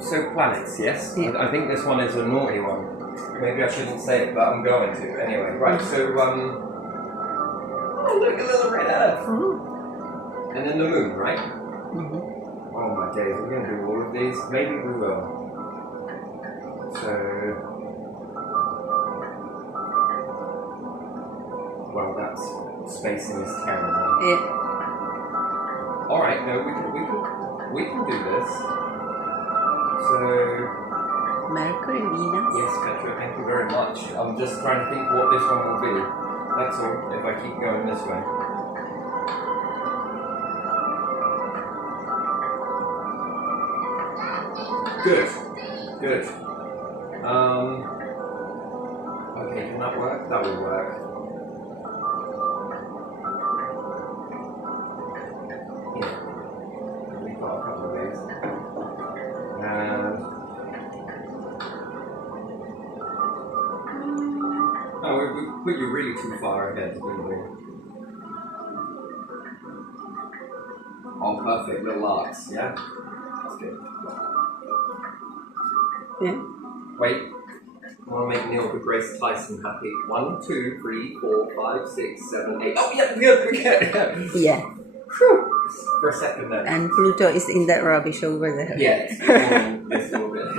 So planets, yes? Yeah. I think this one is a naughty one. Maybe I shouldn't say it, but I'm going to. Anyway, right, so, oh, look, a little red Earth. Mm-hmm. And then the moon, right? Mm-hmm. Oh my days, we're going to do all of these? Maybe we will. So... Well, that's... Spacing is terrible. Yeah. Alright, no, we can do this. So... Mercury, Venus. Yes, Petra, thank you very much. I'm just trying to think what this one will be. That's all, if I keep going this way. Good. Good. Okay, can that work? That will work. Yeah. We've got a couple of these. And... Oh, we put you really too far ahead, didn't we? Oh, perfect. Little arcs, yeah? That's good. Yeah. Wait. I want to make Neil deGrasse Tyson happy. 1, 2, 3, 4, 5, 6, 7, 8. Oh, yeah, good. We get it. Yeah. Whew. For a second there. And Pluto is in that rubbish over there. Yeah, it's this little bit. In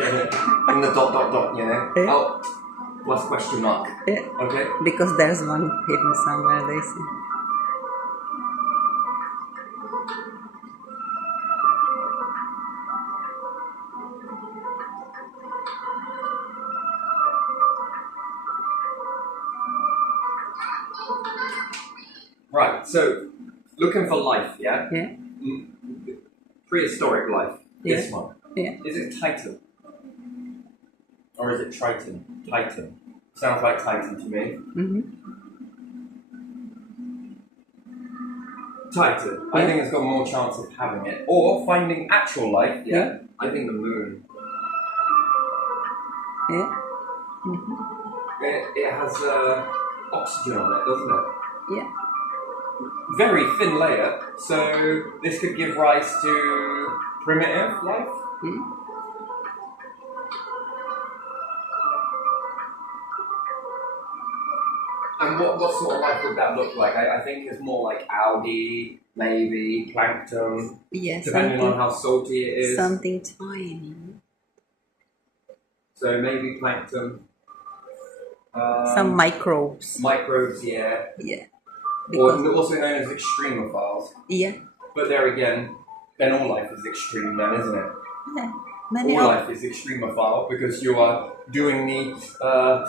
the ... you know? Yeah. Oh, plus question mark. Yeah. Okay. Because there's one hidden somewhere, they say. Right, so looking for life, yeah? Yeah. Prehistoric life. Yeah. This one. Yeah. Is it Titan? Or is it Triton? Titan. Sounds like Titan to me. Mm-hmm. Titan. I think it's got more chance of having it. Or finding actual life, yeah? I think the moon. Yeah. Mm-hmm. It has oxygen on it, doesn't it? Yeah. Very thin layer, so this could give rise to primitive life. Mm. And what sort of life would that look like? I think it's more like algae, maybe plankton, Yeah, depending on how salty it is. something tiny. So maybe plankton. Some microbes. Microbes, yeah. Yeah. Or Because, also known as extremophiles. yeah. But there again, then all life is extreme then, isn't it? Yeah. Many All of life is extremophile because you are doing the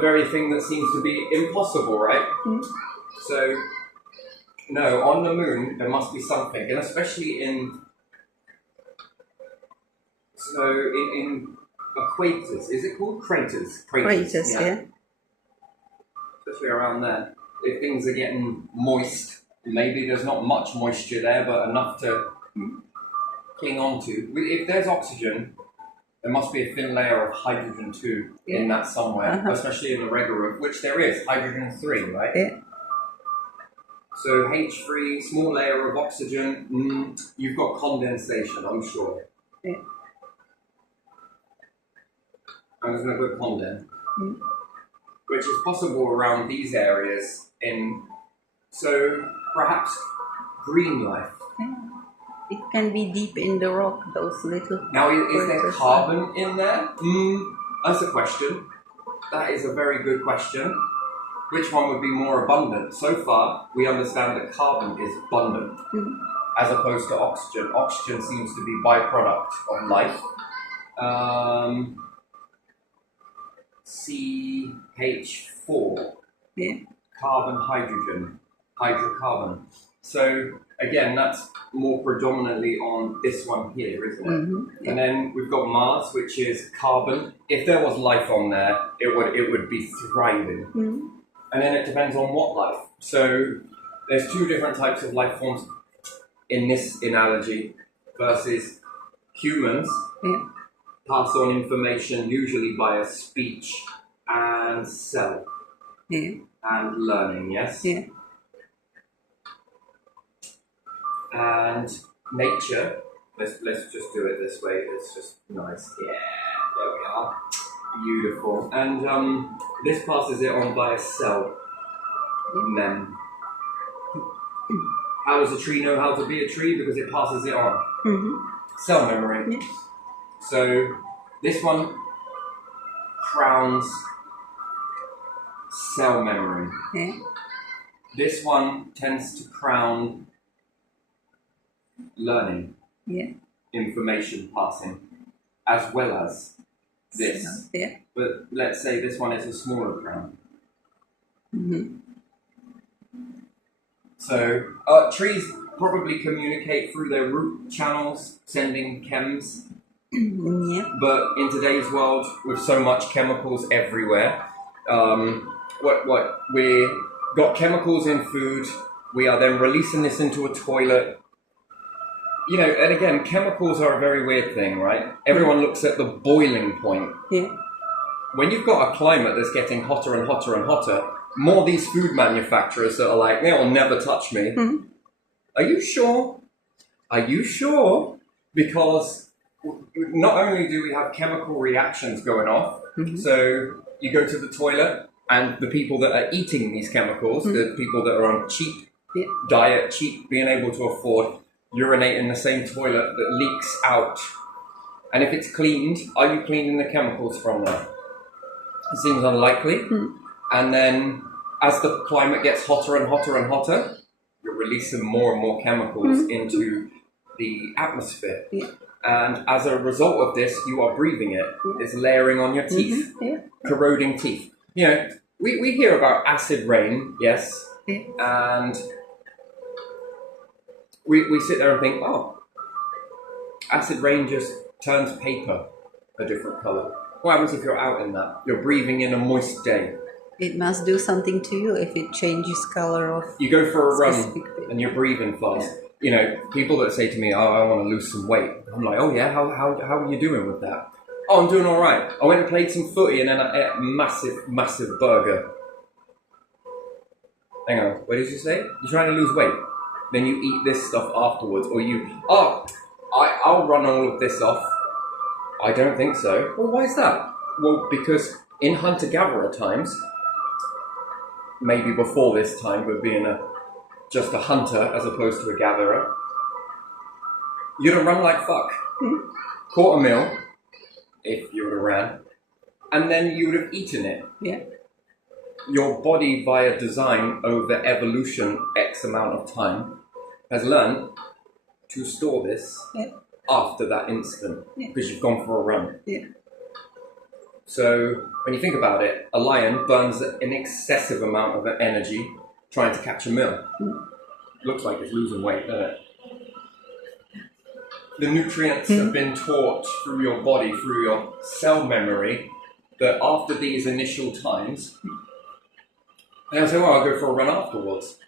very thing that seems to be impossible, right? Mm. So, no, on the moon there must be something, and especially in equators, is it called craters? craters, yeah. Especially around there. If things are getting moist, maybe there's not much moisture there, but enough to cling on to. If there's oxygen, there must be a thin layer of hydrogen too in that somewhere, especially in the regular, which there is, hydrogen 3, right? Yeah. So H3, small layer of oxygen, you've got condensation, I'm sure. Yeah. I'm just going to put conden, which is possible around these areas so perhaps green life. Yeah. It can be deep in the rock, those little... Now, is there craters. carbon in there? That's a question. That is a very good question. Which one would be more abundant? So far, we understand that carbon is abundant, as opposed to oxygen. Oxygen seems to be byproduct of life. CH4. Yeah. Carbon, hydrogen, hydrocarbon. So again, that's more predominantly on this one here, isn't it? Mm-hmm. Yeah. And then we've got Mars, which is carbon. If there was life on there, it would be thriving. Mm-hmm. And then it depends on what life. So there's two different types of life forms in this analogy versus humans. Yeah. Pass on information usually via speech and cell. Yeah. And learning, yes? Yeah. And nature Let's just do it this way. It's just nice. Yeah, there we are. Beautiful. And this passes it on by a cell. Mem. How does a tree know how to be a tree? Because it passes it on. Cell memory. Yeah. So this one crowns cell memory. Yeah. This one tends to crown learning, Yeah. information passing, as well as this. Yeah. But let's say this one is a smaller crown. So trees probably communicate through their root channels, sending chems. Yeah. But in today's world, with so much chemicals everywhere, what we got chemicals in food, we are then releasing this into a toilet. You know, and again, chemicals are a very weird thing, right? Everyone looks at the boiling point. Yeah. When you've got a climate that's getting hotter and hotter and hotter, more these food manufacturers that are like, they'll never touch me. Are you sure? Are you sure? Because not only do we have chemical reactions going off, so you go to the toilet and the people that are eating these chemicals, the people that are on cheap diet, cheap, being able to afford, urinate in the same toilet that leaks out. And if it's cleaned, are you cleaning the chemicals from that? It seems unlikely. And then as the climate gets hotter and hotter and hotter, you're releasing more and more chemicals into the atmosphere. Yeah. And as a result of this, you are breathing it. It's layering on your teeth, corroding teeth. You know, we hear about acid rain, yes, and we sit there and think, oh, acid rain just turns paper a different color. What happens if you're out in that? You're breathing in a moist day. It must do something to you if it changes color of. You go for a run and you're breathing fast. You know, people that say to me, oh, I want to lose some weight. I'm like, oh yeah, how are you doing with that? Oh, I'm doing all right. I went and played some footy and then I ate a massive burger. Hang on, what did you say? You're trying to lose weight. Then you eat this stuff afterwards, or I'll run all of this off. I don't think so. Well, why is that? Well, because in hunter-gatherer times, maybe before this time, but being just a hunter as opposed to a gatherer, you'd have run like fuck. Caught a meal, if you would have ran, and then you would have eaten it. Yeah. Your body, via design over evolution X amount of time, has learned to store this after that instant because you've gone for a run. Yeah. So when you think about it, a lion burns an excessive amount of energy trying to catch a meal. Looks like it's losing weight, doesn't it? The nutrients have been taught through your body, through your cell memory, that after these initial times, and I say, well, I'll go for a run afterwards.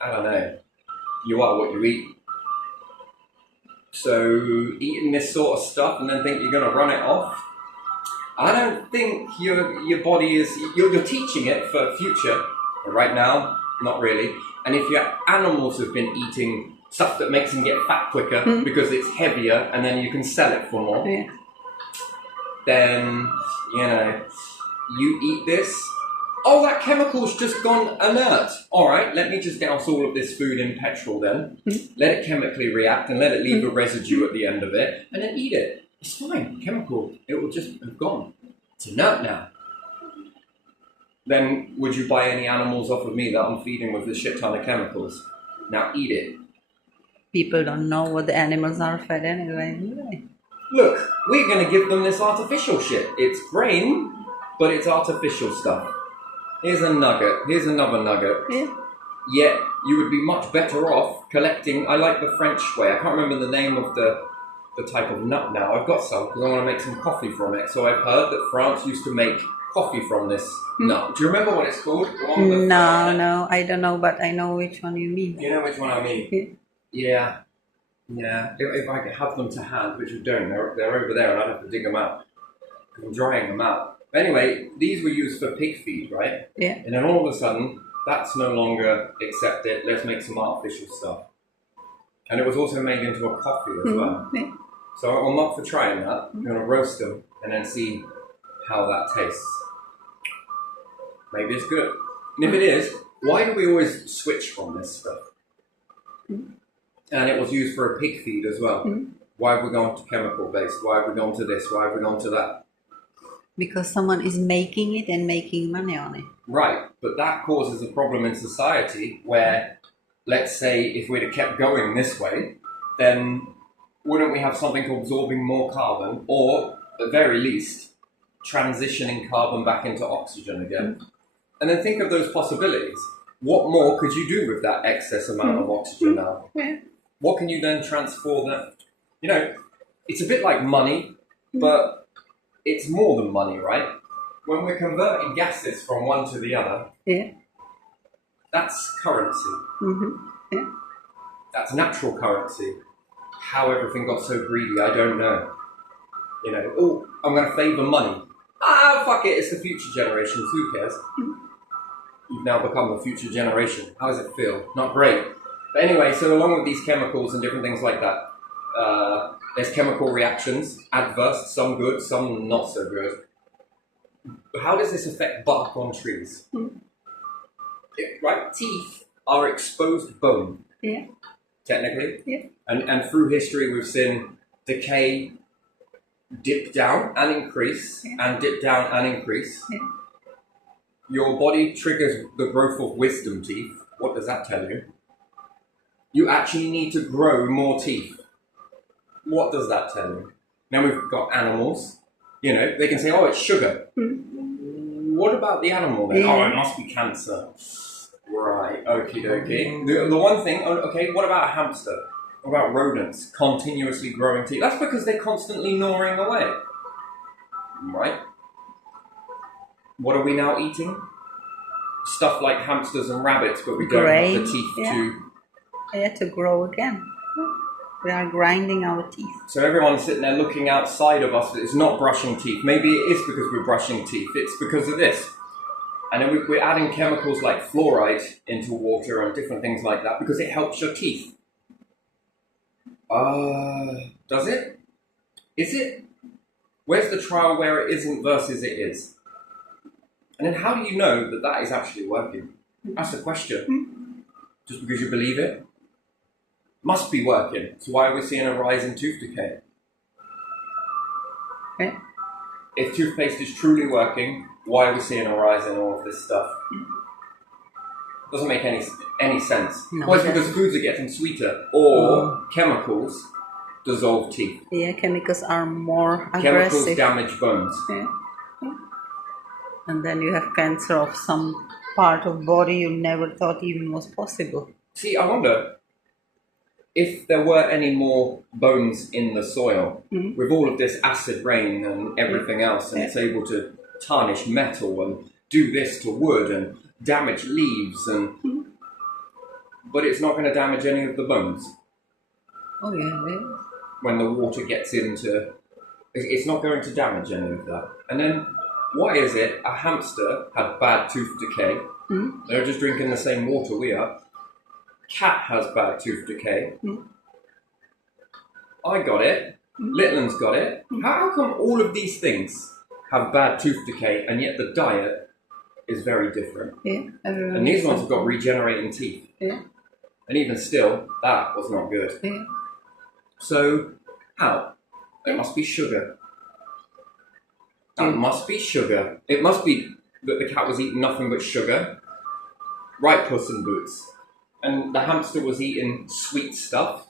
I don't know. You are what you eat. So eating this sort of stuff and then think you're going to run it off, I don't think your body is, you're teaching it for future. But right now, not really. And if your animals have been eating stuff that makes them get fat quicker because it's heavier and then you can sell it for more, then, you know, you eat this. Oh, that chemical's just gone inert. All right, let me just douse all of this food in petrol then. Let it chemically react and let it leave a residue at the end of it and then eat it. It's fine, chemical. It will just have gone. It's inert now. Then would you buy any animals off of me that I'm feeding with this shit ton of chemicals? Now eat it. People don't know what the animals are fed anyway, do they? Look, we're going to give them this artificial shit. It's grain, but it's artificial stuff. Here's a nugget. Here's another nugget. Yeah. Yet you would be much better off collecting. I like the French way. I can't remember the name of the type of nut now. I've got some because I want to make some coffee from it. So I've heard that France used to make coffee from this nut. Do you remember what it's called? No, I don't know, but I know which one you mean. You know which one I mean? Yeah. If I could have them to hand, which I don't, they're over there and I'd have to dig them out. I'm drying them out. Anyway, these were used for pig feed, right? Yeah. And then all of a sudden, that's no longer accepted. Let's make some artificial stuff. And it was also made into a coffee as well. Yeah. So I'm up for trying that. I'm going to roast them and then see how that tastes. Maybe it's good. And if it is, why do we always switch from this stuff? And it was used for a pig feed as well. Why have we gone to chemical based? Why have we gone to this? Why have we gone to that? Because someone is making it and making money on it. Right, but that causes a problem in society where, let's say, if we'd have kept going this way, then wouldn't we have something absorbing more carbon, or at the very least, transitioning carbon back into oxygen again? And then think of those possibilities. What more could you do with that excess amount of oxygen now? Yeah. What can you then transform that? You know, it's a bit like money, but it's more than money, right? When we're converting gases from one to the other, Yeah. that's currency. Yeah. That's natural currency. How everything got so greedy, I don't know. You know, oh, I'm going to favour money. Ah, fuck it, it's the future generations, who cares? You've now become the future generation. How does it feel? Not great. But anyway, so along with these chemicals and different things like that, there's chemical reactions, adverse, some good, some not so good. How does this affect bark on trees? Right? Teeth are exposed bone. Yeah. Technically. Yeah. And through history we've seen decay dip down and increase, and dip down and increase. Yeah. Your body triggers the growth of wisdom teeth. What does that tell you? You actually need to grow more teeth. What does that tell you? Now we've got animals. You know, they can say, oh, it's sugar. What about the animal then? Yeah. Oh, it must be cancer. Right, okie dokie. The one thing, okay, what about a hamster? What about rodents? Continuously growing teeth. That's because they're constantly gnawing away. Right? What are we now eating? Stuff like hamsters and rabbits, but we don't have the teeth to grow again. We are grinding our teeth. So everyone's sitting there looking outside of us that is not brushing teeth. Maybe it is because we're brushing teeth. It's because of this. And then we're adding chemicals like fluoride into water and different things like that because it helps your teeth. Does it? Is it? Where's the trial where it isn't versus it is? And then how do you know that that is actually working? That's the question. Just because you believe it? Must be working. So why are we seeing a rise in tooth decay? Yeah. If toothpaste is truly working, why are we seeing a rise in all of this stuff? Doesn't make any sense. No, Well, it's because foods are getting sweeter or chemicals dissolve teeth. Yeah, chemicals are more Chemicals aggressive. damage bones. Yeah. And then you have cancer of some part of body you never thought even was possible. See, I wonder if there were any more bones in the soil with all of this acid rain and everything else, and it's able to tarnish metal and do this to wood and damage leaves, and but it's not going to damage any of the bones. Oh yeah. When the water gets into, it's not going to damage any of that. And then, why is it a hamster had bad tooth decay? They're just drinking the same water we are. Cat has bad tooth decay. I got it. Littleton's got it. How come all of these things have bad tooth decay and yet the diet is very different? Yeah. And these ones have got regenerating teeth. Yeah. And even still, that was not good. Yeah. So, how? It must be sugar. That must be sugar. It must be that the cat was eating nothing but sugar. Right, Puss in Boots. And the hamster was eating sweet stuff,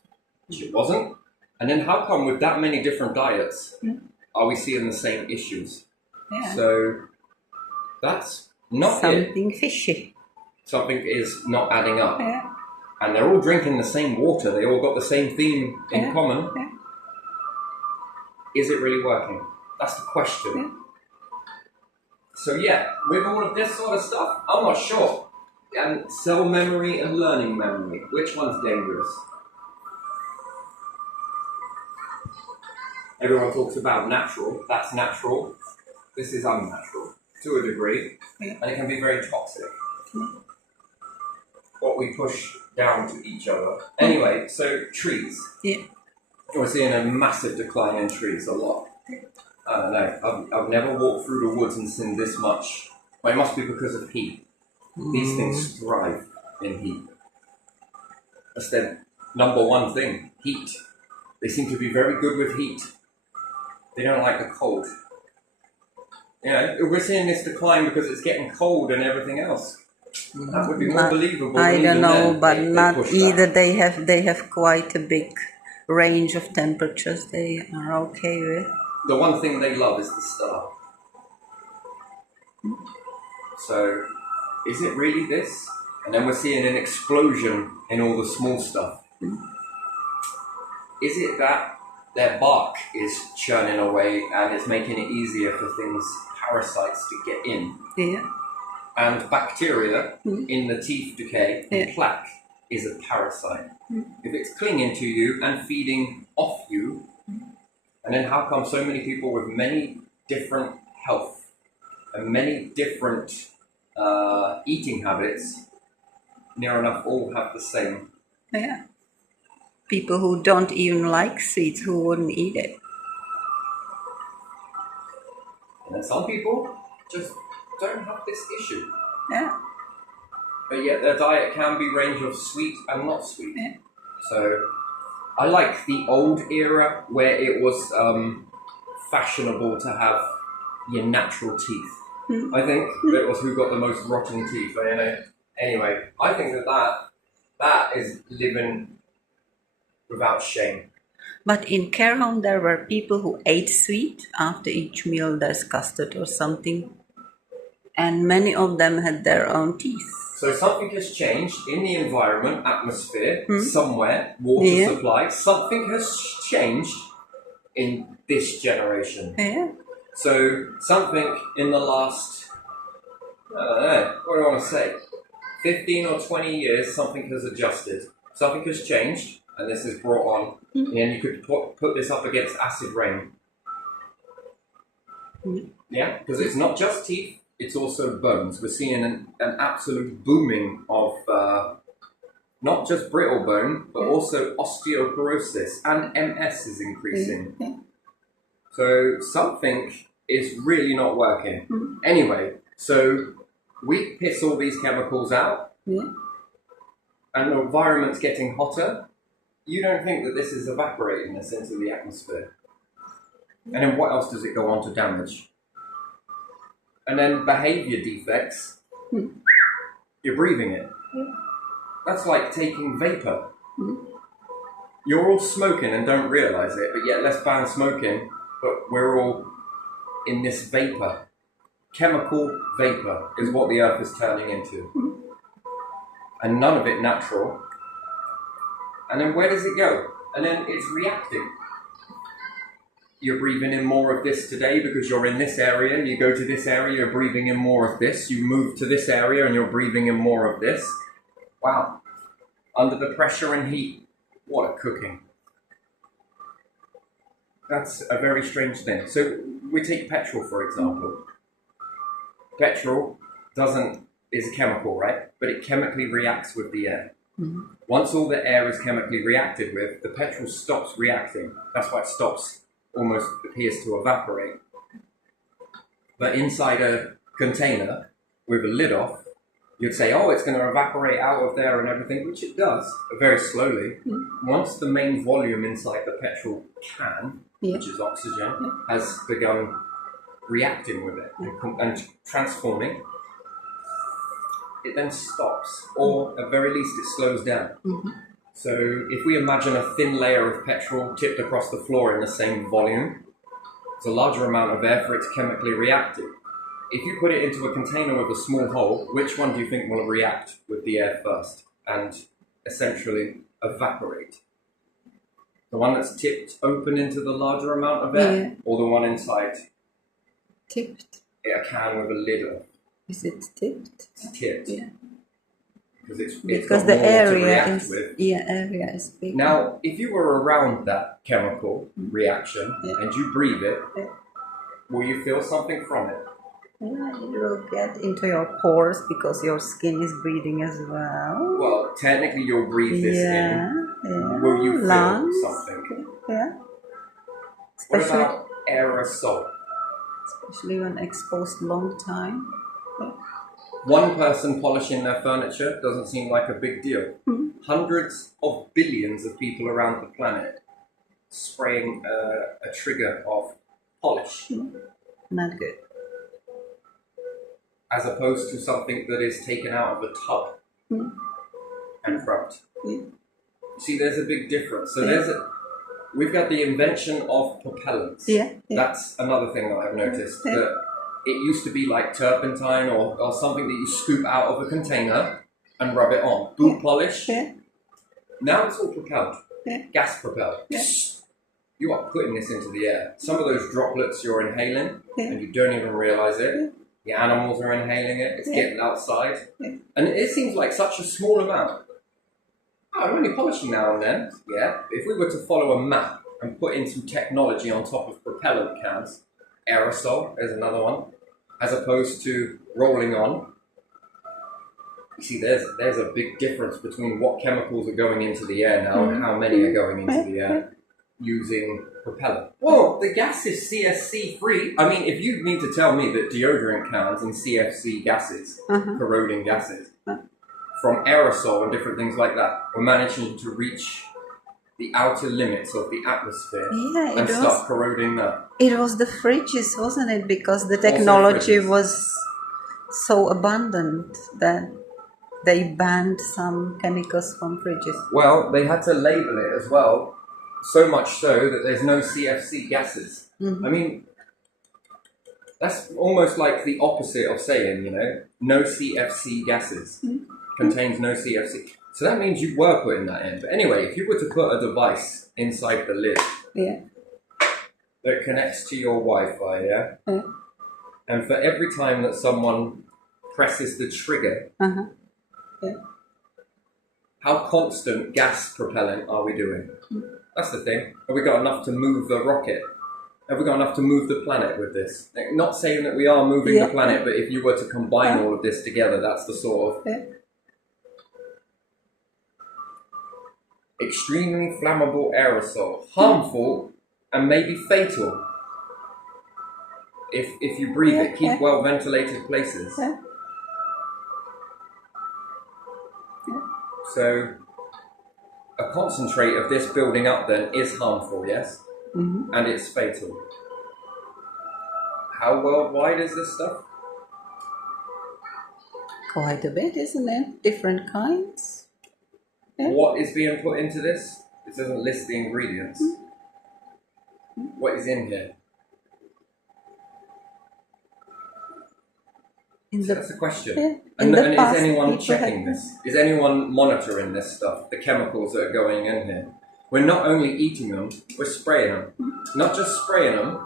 which it wasn't. And then how come with that many different diets are we seeing the same issues? Yeah. So that's not Something fishy. Something is not adding up. Yeah. And they're all drinking the same water. They all got the same theme in common. Yeah. Is it really working? That's the question. Yeah. So yeah, with all of this sort of stuff, I'm not sure. And cell memory and learning memory, which one's dangerous? Everyone talks about natural. That's natural. This is unnatural to a degree, and it can be very toxic. What we push down to each other. Anyway, so trees. Yeah. We're seeing a massive decline in trees, a lot. I don't know. I've never walked through the woods and seen this much. Well, it must be because of heat. These things thrive in heat. That's their number one thing, heat. They seem to be very good with heat. They don't like the cold. You know, we're seeing this decline because it's getting cold and everything else. That would be more believable. I don't know, but they not push either. back. They have quite a big range of temperatures they are okay with. The one thing they love is the star. So, is it really this? And then we're seeing an explosion in all the small stuff. Is it that their bark is churning away and it's making it easier for things, parasites, to get in? Yeah. And bacteria in the teeth decay, Yeah. plaque is a parasite. If it's clinging to you and feeding off you, and then how come so many people with many different health and many different eating habits, near enough all have the same? Yeah. People who don't even like sweets, who wouldn't eat it. And then some people just don't have this issue. Yeah. But yet their diet can be range of sweet and not sweet. Yeah. So I like the old era where it was fashionable to have your natural teeth. I think it was who got the most rotten teeth. You know? Anyway, I think that is living without shame. But in care home, there were people who ate sweet after each meal. There's custard or something, and many of them had their own teeth. So something has changed in the environment, atmosphere, somewhere, water supply. Something has changed in this generation. Yeah. So something in the last, I don't know, what do I want to say? 15 or 20 years, something has adjusted. Something has changed, and this is brought on. And you could put this up against acid rain. Yeah, because it's not just teeth, it's also bones. We're seeing an absolute booming of not just brittle bone, but also osteoporosis, and MS is increasing. So something is really not working. Anyway, so we piss all these chemicals out, and the environment's getting hotter. You don't think that this is evaporating this into the atmosphere? And then what else does it go on to damage? And then behavior defects, you're breathing it. That's like taking vapor. You're all smoking and don't realize it, but yet let's ban smoking, but we're all in this vapor. Chemical vapor is what the earth is turning into. And none of it natural. And then where does it go? And then it's reacting. You're breathing in more of this today because you're in this area. You go to this area, you're breathing in more of this. You move to this area and you're breathing in more of this. Wow. Under the pressure and heat, what a cooking. That's a very strange thing. So we take petrol, for example. Petrol is a chemical, right? But it chemically reacts with the air. Once all the air is chemically reacted with, the petrol stops reacting. That's why it stops, almost appears to evaporate. But inside a container with a lid off, you'd say, oh, it's going to evaporate out of there and everything, which it does, but very slowly. Once the main volume inside the petrol can, which is oxygen, has begun reacting with it and transforming, it then stops, or at very least it slows down. So if we imagine a thin layer of petrol tipped across the floor in the same volume, it's a larger amount of air for it to chemically react to. If you put it into a container with a small hole, which one do you think will react with the air first and essentially evaporate? The one that's tipped open into the larger amount of air, or the one inside Tipped. a can with a lid on? Is it tipped? It's tipped. Yeah. Because Because the area is big. Now, if you were around that chemical reaction and you breathe it, will you feel something from it? Yeah, it will get into your pores because your skin is breathing as well. Well, technically you'll breathe this Yeah, in. yeah. Will you feel Lungs. something? Yeah. What Especially, about aerosol? especially when exposed long time. Yeah. One person polishing their furniture doesn't seem like a big deal. Hundreds of billions of people around the planet spraying a trigger of polish, Not good. as opposed to something that is taken out of a tub and rubbed. See, there's a big difference. So we've got the invention of propellants. Yeah. That's another thing that I've noticed. Yeah. That it used to be like turpentine or something that you scoop out of a container and rub it on. Boot polish. Yeah. Now it's all propelled. Yeah. Gas propelled. Yeah. You are putting this into the air. Some of those droplets you're inhaling Yeah. and you don't even realize it. Yeah. The animals are inhaling it. It's Yeah. getting outside. Yeah. And it seems like such a small amount. Oh, I'm only polishing now and then. Yeah. If we were to follow a map and put in some technology on top of propellant cans, aerosol is another one, as opposed to rolling on. You see, there's a big difference between what chemicals are going into the air now and how many are going into the air using propellant. Well, the gas is CFC free. I mean, if you need to tell me that deodorant cans and CFC gases, corroding gases, from aerosol and different things like that, we're managing to reach the outer limits of the atmosphere and start corroding that. It was the fridges, wasn't it? Because the technology was so abundant that they banned some chemicals from fridges. Well, they had to label it as well, so much so that there's no CFC gases. I mean, that's almost like the opposite of saying, no CFC gases. Contains no CFC. So that means you were putting that in. But anyway, if you were to put a device inside the lid that connects to your Wi-Fi, and for every time that someone presses the trigger, how constant gas propellant are we doing? That's the thing. Have we got enough to move the rocket? Have we got enough to move the planet with this? Like, not saying that we are moving the planet, but if you were to combine all of this together, that's the sort of extremely flammable aerosol, harmful and maybe fatal if you breathe it. Keep well ventilated places. So a concentrate of this building up then is harmful, yes? And it's fatal. How worldwide is this stuff? Quite a bit, isn't it? Different kinds. What is being put into this? It doesn't list the ingredients. What is in here? That's the question. And is anyone checking this? Is anyone monitoring this stuff? The chemicals that are going in here? We're not only eating them, we're spraying them. Not just spraying them,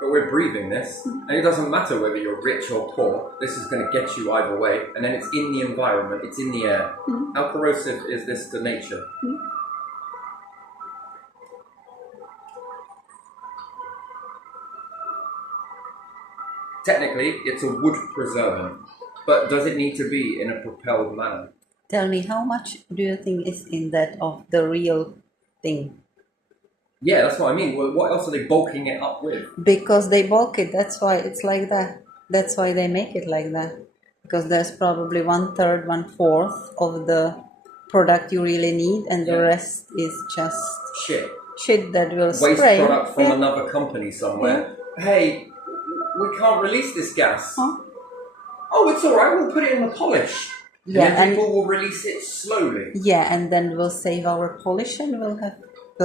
but we're breathing this. And it doesn't matter whether you're rich or poor, this is going to get you either way. And then it's in the environment, it's in the air. How corrosive is this to nature? Technically, it's a wood preservative, but does it need to be in a propelled manner? Tell me, how much do you think is in that of the real thing? Yeah, that's what I mean. Well, what else are they bulking it up with? Because they bulk it, that's why it's like that. That's why they make it like that. Because there's probably 1/3, 1/4 of the product you really need, and the rest is just shit that will waste spray. Product from another company somewhere. Hey, we can't release this gas. Oh, it's all right. We'll put it in the polish. And then people will release it slowly. Yeah, and then we'll save our polish and we'll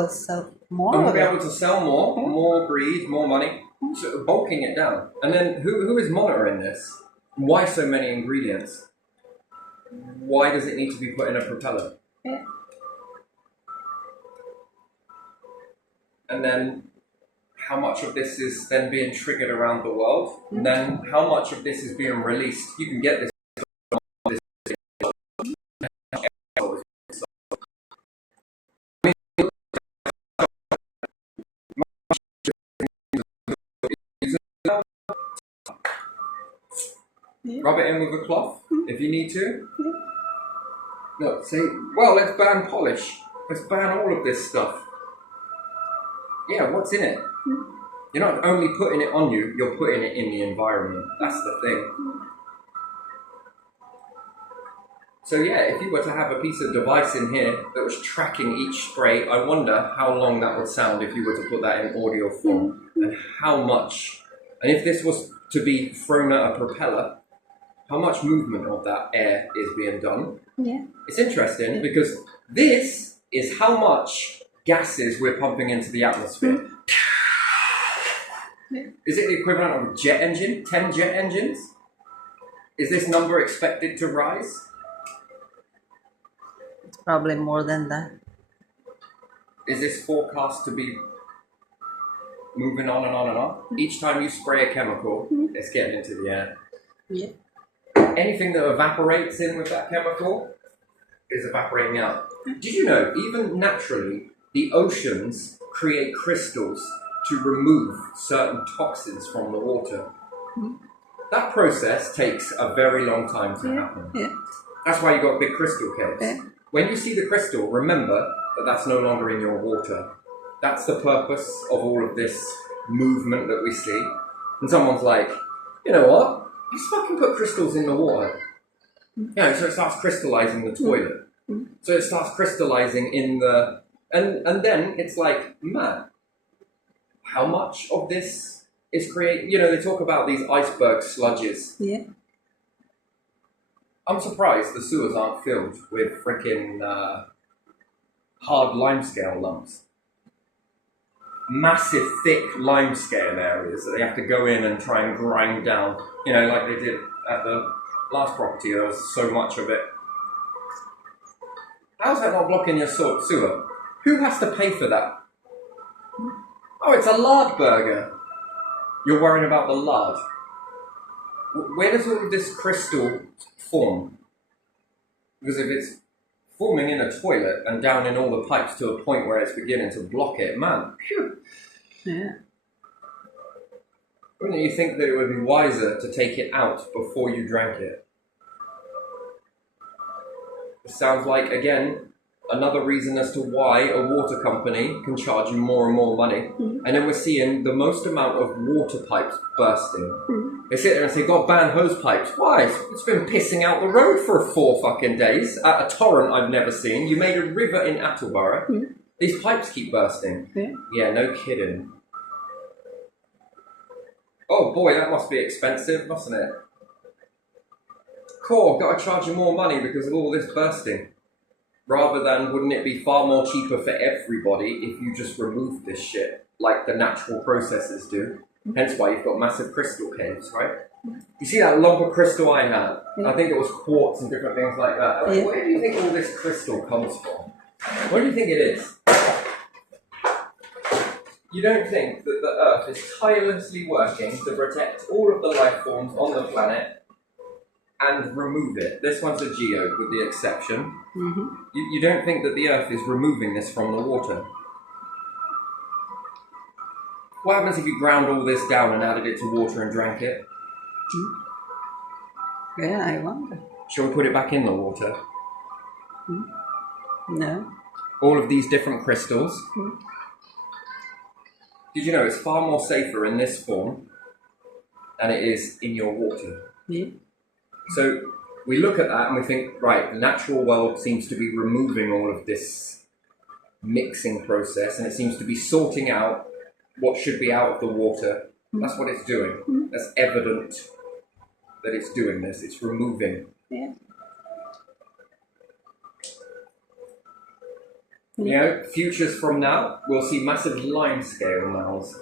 sell more. And we'll be able to sell more breed, more money. So bulking it down. And then who is monitoring this? Why so many ingredients? Why does it need to be put in a propellant? And then how much of this is then being triggered around the world? And then how much of this is being released? You can get this. Yeah. Rub it in with a cloth if you need to. Look, say, well, let's ban polish. Let's ban all of this stuff. Yeah, what's in it? You're not only putting it on you, you're putting it in the environment. That's the thing. So yeah, if you were to have a piece of device in here that was tracking each spray, I wonder how long that would sound if you were to put that in audio form, and how much, and if this was to be thrown at a propeller, how much movement of that air is being done. Yeah. It's interesting because this is how much gases we're pumping into the atmosphere. Is it the equivalent of a jet engine? 10 jet engines? Is this number expected to rise? It's probably more than that. Is this forecast to be moving on and on and on? Each time you spray a chemical, it's getting into the air. Yeah. Anything that evaporates in with that chemical is evaporating out. Did you know, even naturally, the oceans create crystals to remove certain toxins from the water? That process takes a very long time to happen. Yeah. That's why you got big crystal caves. Yeah. When you see the crystal, remember that that's no longer in your water. That's the purpose of all of this movement that we see. And someone's like, you know what? Let's fucking put crystals in the water. Yeah, so it starts crystallizing the toilet. So it starts crystallizing in the... And then it's like, man, how much of this is created? You know, they talk about these iceberg sludges. Yeah. I'm surprised the sewers aren't filled with freaking hard limescale lumps. Massive, thick limescale areas that they have to go in and try and grind down. You know, like they did at the last property, there was so much of it. How's that not blocking your sewer? Who has to pay for that? Oh, it's a lard burger. You're worrying about the lard. Where does all of this crystal form? Because if it's forming in a toilet and down in all the pipes to a point where it's beginning to block it, man, phew. Yeah. Wouldn't you think that it would be wiser to take it out before you drank it? It sounds like, again, another reason as to why a water company can charge you more and more money. And then we're seeing the most amount of water pipes bursting. They sit there and say, God, ban hose pipes. Why? It's been pissing out the road for 4 fucking days at a torrent I've never seen. You made a river in Attleborough. These pipes keep bursting. Yeah, no kidding. Oh boy, that must be expensive, mustn't it? Cool, got to charge you more money because of all this bursting. Rather than, wouldn't it be far more cheaper for everybody if you just removed this shit, like the natural processes do? Hence why you've got massive crystal caves, right? You see that lump of crystal I had? I think it was quartz and different things like that. Like, where do you think all this crystal comes from? What do you think it is? You don't think that the Earth is tirelessly working to protect all of the life forms on the planet and remove it? This one's a geode with the exception. You don't think that the Earth is removing this from the water? What happens if you ground all this down and added it to water and drank it? Yeah, I wonder. Shall we put it back in the water? No. All of these different crystals. Did you know it's far more safer in this form than it is in your water? Yeah. So we look at that and we think, right, the natural world seems to be removing all of this mixing process, and it seems to be sorting out what should be out of the water. That's what it's doing. That's evident that it's doing this. It's removing. Yeah. You know, futures from now, we'll see massive limescale mounds,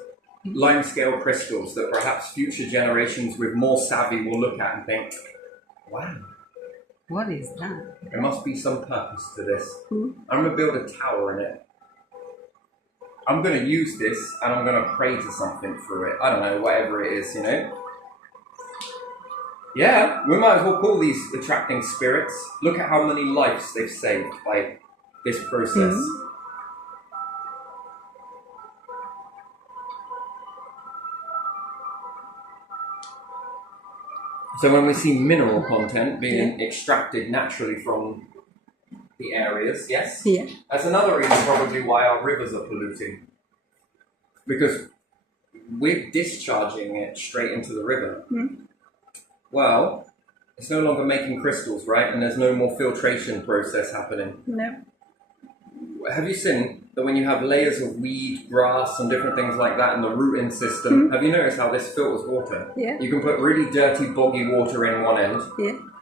limescale crystals that perhaps future generations with more savvy will look at and think, wow, What is that? there must be some purpose to this. I'm going to build a tower in it. I'm going to use this and I'm going to pray to something through it. I don't know, whatever it is, you know. Yeah, we might as well call these attracting spirits. Look at how many lives they've saved by this process. So when we see mineral content being extracted naturally from the areas, yes? Yeah. That's another reason probably why our rivers are polluting. Because we're discharging it straight into the river. Well, it's no longer making crystals, right? And there's no more filtration process happening. No. Have you seen that when you have layers of weed, grass, and different things like that in the rooting system, have you noticed how this filters water? Yeah. You can put really dirty, boggy water in one end,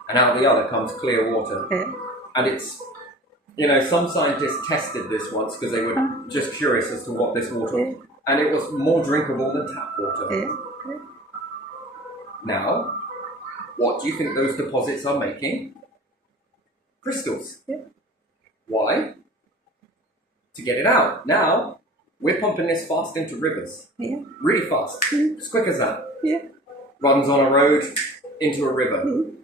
and out the other comes clear water. Yeah. And it's, you know, some scientists tested this once because they were just curious as to what this water, and it was more drinkable than tap water. Yeah. Now, what do you think those deposits are making? Crystals. Yeah. Why? To get it out. Now, we're pumping this fast into rivers. Yeah. Really fast. As quick as that. Yeah. Runs on a road into a river.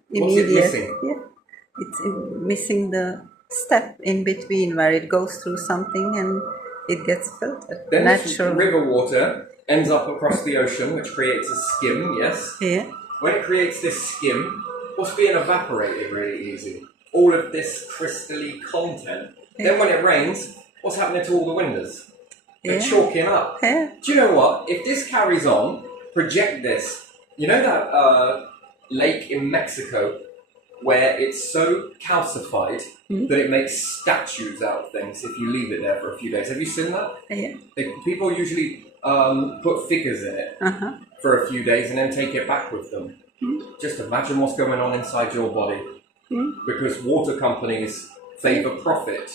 What's it missing? Yeah. It's missing the step in between where it goes through something and it gets filtered. Then this Natural. river water ends up across the ocean, which creates a skim, yes? Yeah. When it creates this skim, what's being evaporated really easy? All of this crystally content. Then when it rains, what's happening to all the windows? They're chalking up. Yeah. Do you know what? If this carries on, project this. You know that lake in Mexico where it's so calcified that it makes statues out of things if you leave it there for a few days. Have you seen that? Yeah. People usually put figures in it for a few days and then take it back with them. Just imagine what's going on inside your body. Because water companies favour profit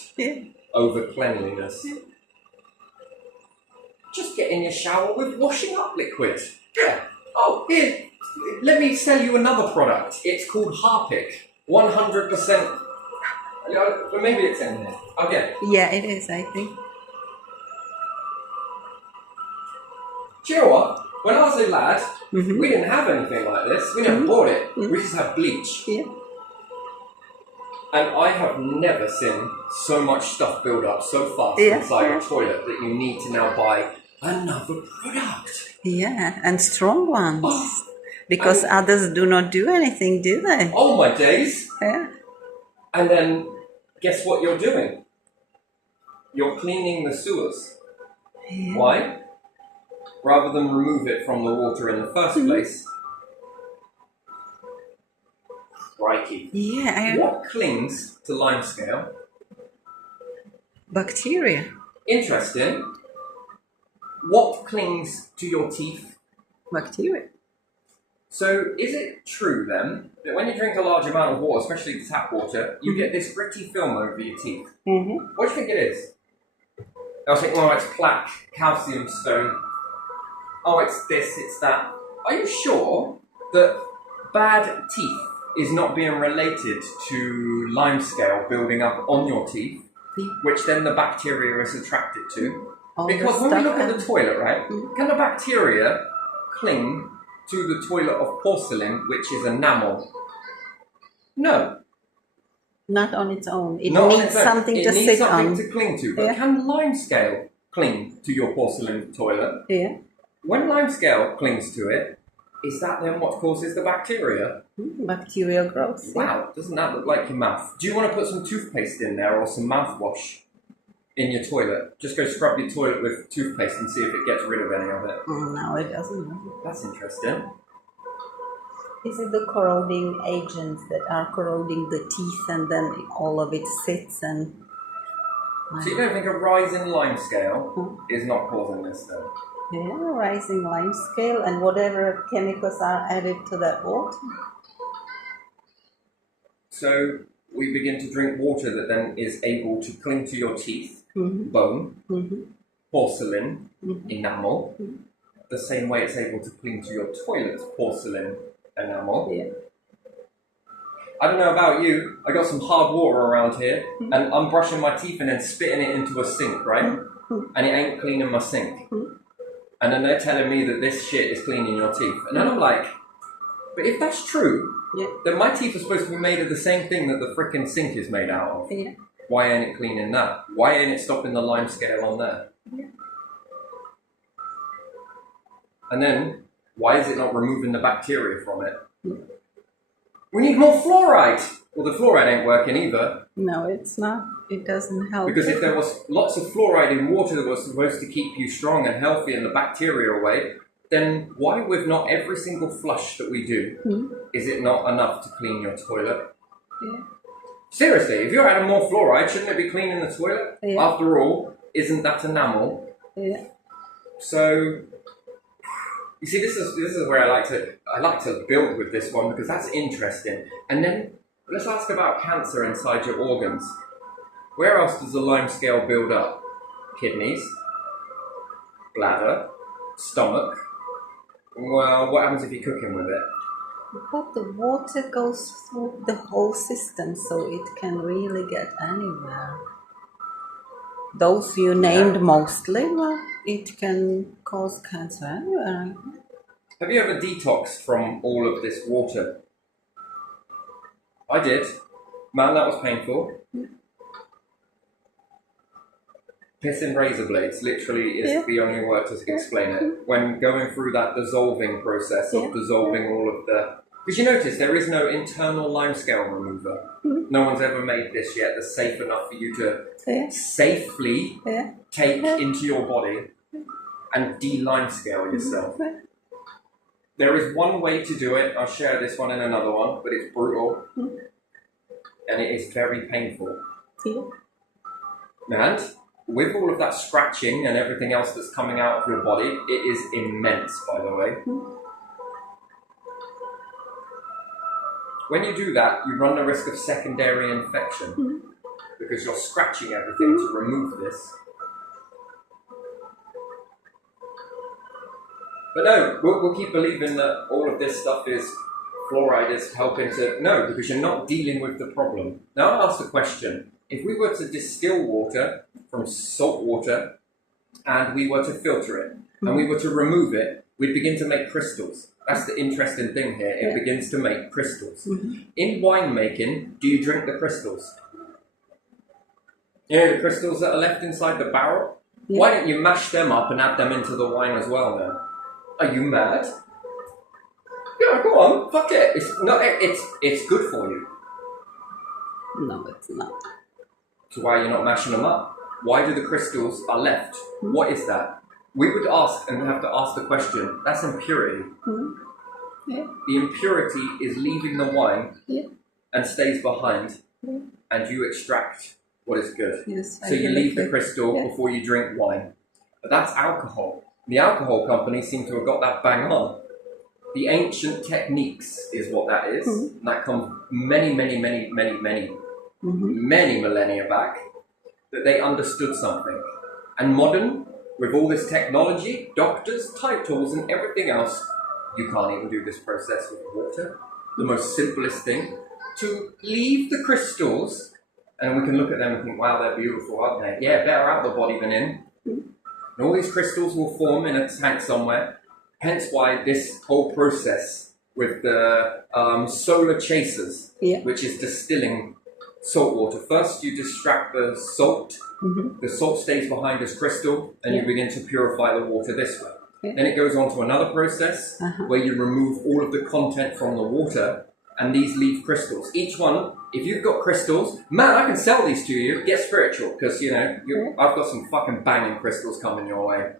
over cleanliness. Just get in your shower with washing up liquid. Yeah. Oh, here, let me sell you another product. It's called Harpic. 100%. You know, but maybe it's in here. Okay. Yeah, it is, I think. Do you know what? When I was a lad, we didn't have anything like this. We never bought it. We just had bleach. Yeah. And I have never seen so much stuff build up so fast inside a toilet that you need to now buy another product. Yeah, and strong ones. Because others do not do anything, do they? Oh my days! Yeah. And then, guess what you're doing? You're cleaning the sewers. Yeah. Why? Rather than remove it from the water in the first place. Crikey. Yeah. What clings to limescale? Bacteria. Interesting. What clings to your teeth? Bacteria. So, is it true then that when you drink a large amount of water, especially tap water, you get this gritty film over your teeth? What do you think it is? I was thinking, oh, it's plaque, calcium stone. Oh, it's this, it's that. Are you sure that bad teeth is not being related to limescale building up on your teeth, which then the bacteria is attracted to? Because when we look at the toilet, right, can the bacteria cling to the toilet of porcelain, which is enamel? No. Not on its own. It Not on needs its own. something it to needs sit something on. to cling to. But can limescale cling to your porcelain toilet? Yeah. When limescale clings to it, is that then what causes the bacteria? Bacterial growth. Wow, doesn't that look like your mouth? Do you want to put some toothpaste in there or some mouthwash in your toilet? Just go scrub your toilet with toothpaste and see if it gets rid of any of it. No, it doesn't. That's interesting. Is it the corroding agents that are corroding the teeth and then all of it sits and... So you don't think a rise in limescale is not causing this then? Yeah, rising limescale and whatever chemicals are added to that water. So we begin to drink water that then is able to cling to your teeth, bone, porcelain, enamel, the same way it's able to cling to your toilet, porcelain, enamel. Yeah. I don't know about you, I got some hard water around here and I'm brushing my teeth and then spitting it into a sink, right? And it ain't cleaning my sink. And then they're telling me that this shit is cleaning your teeth. And then I'm like, but if that's true, then my teeth are supposed to be made of the same thing that the frickin' sink is made out of. Yeah. Why ain't it cleaning that? Why ain't it stopping the limescale on there? Yeah. And then, why is it not removing the bacteria from it? We need more fluoride. Well, the fluoride ain't working either. No, it's not. It doesn't help. Because if there was lots of fluoride in water that was supposed to keep you strong and healthy and the bacteria away, then why with not every single flush that we do, is it not enough to clean your toilet? Yeah. Seriously, if you're adding more fluoride, shouldn't it be cleaning the toilet? Yeah. After all, isn't that enamel? Yeah. So, you see, this is where I like to build with this one because that's interesting. And then let's ask about cancer inside your organs. Where else does the lime scale build up? Kidneys, bladder, stomach. Well, what happens if you're cooking with it? But the water goes through the whole system, so it can really get anywhere. Those you named mostly, well, it can cause cancer anywhere. Have you ever detoxed from all of this water? I did. Man, that was painful. Pissing razor blades literally is the only word to explain it. When going through that dissolving process of dissolving all of the... Because you notice there is no internal limescale remover. No one's ever made this yet that's safe enough for you to safely take into your body and de-limescale yourself. There is one way to do it. I'll share this one in another one, but it's brutal. And it is very painful. And with all of that scratching and everything else that's coming out of your body, it is immense, by the way. When you do that, you run the risk of secondary infection because you're scratching everything to remove this. But no, we'll keep believing that all of this stuff is fluoride is helping to... No, because you're not dealing with the problem. Now I'll ask the question. If we were to distill water from salt water and we were to filter it and we were to remove it, we'd begin to make crystals. That's the interesting thing here. It begins to make crystals. In winemaking, do you drink the crystals? You know the crystals that are left inside the barrel? Why don't you mash them up and add them into the wine as well then? Are you mad? Yeah, go on, fuck it. It's good for you. No, it's not. So why are you not mashing them up? Why do the crystals are left? What is that? We would ask and have to ask the question, that's impurity. The impurity is leaving the wine and stays behind and you extract what is good. So you leave the crystal before you drink wine. But that's alcohol. The alcohol companies seem to have got that bang on. The ancient techniques is what that is. And that comes many millennia back, that they understood something. And modern, with all this technology, doctors, titles, and everything else, you can't even do this process with water. The most simplest thing, to leave the crystals, and we can look at them and think, wow, they're beautiful, aren't they? Yeah, better out the body than in. And all these crystals will form in a tank somewhere, hence why this whole process with the solar chasers, which is distilling salt water. First, you distract the salt. The salt stays behind as crystal, and you begin to purify the water this way. Then it goes on to another process where you remove all of the content from the water, and these leave crystals. Each one, if you've got crystals, man, I can sell these to you. Get spiritual, because you know I've got some fucking banging crystals coming your way.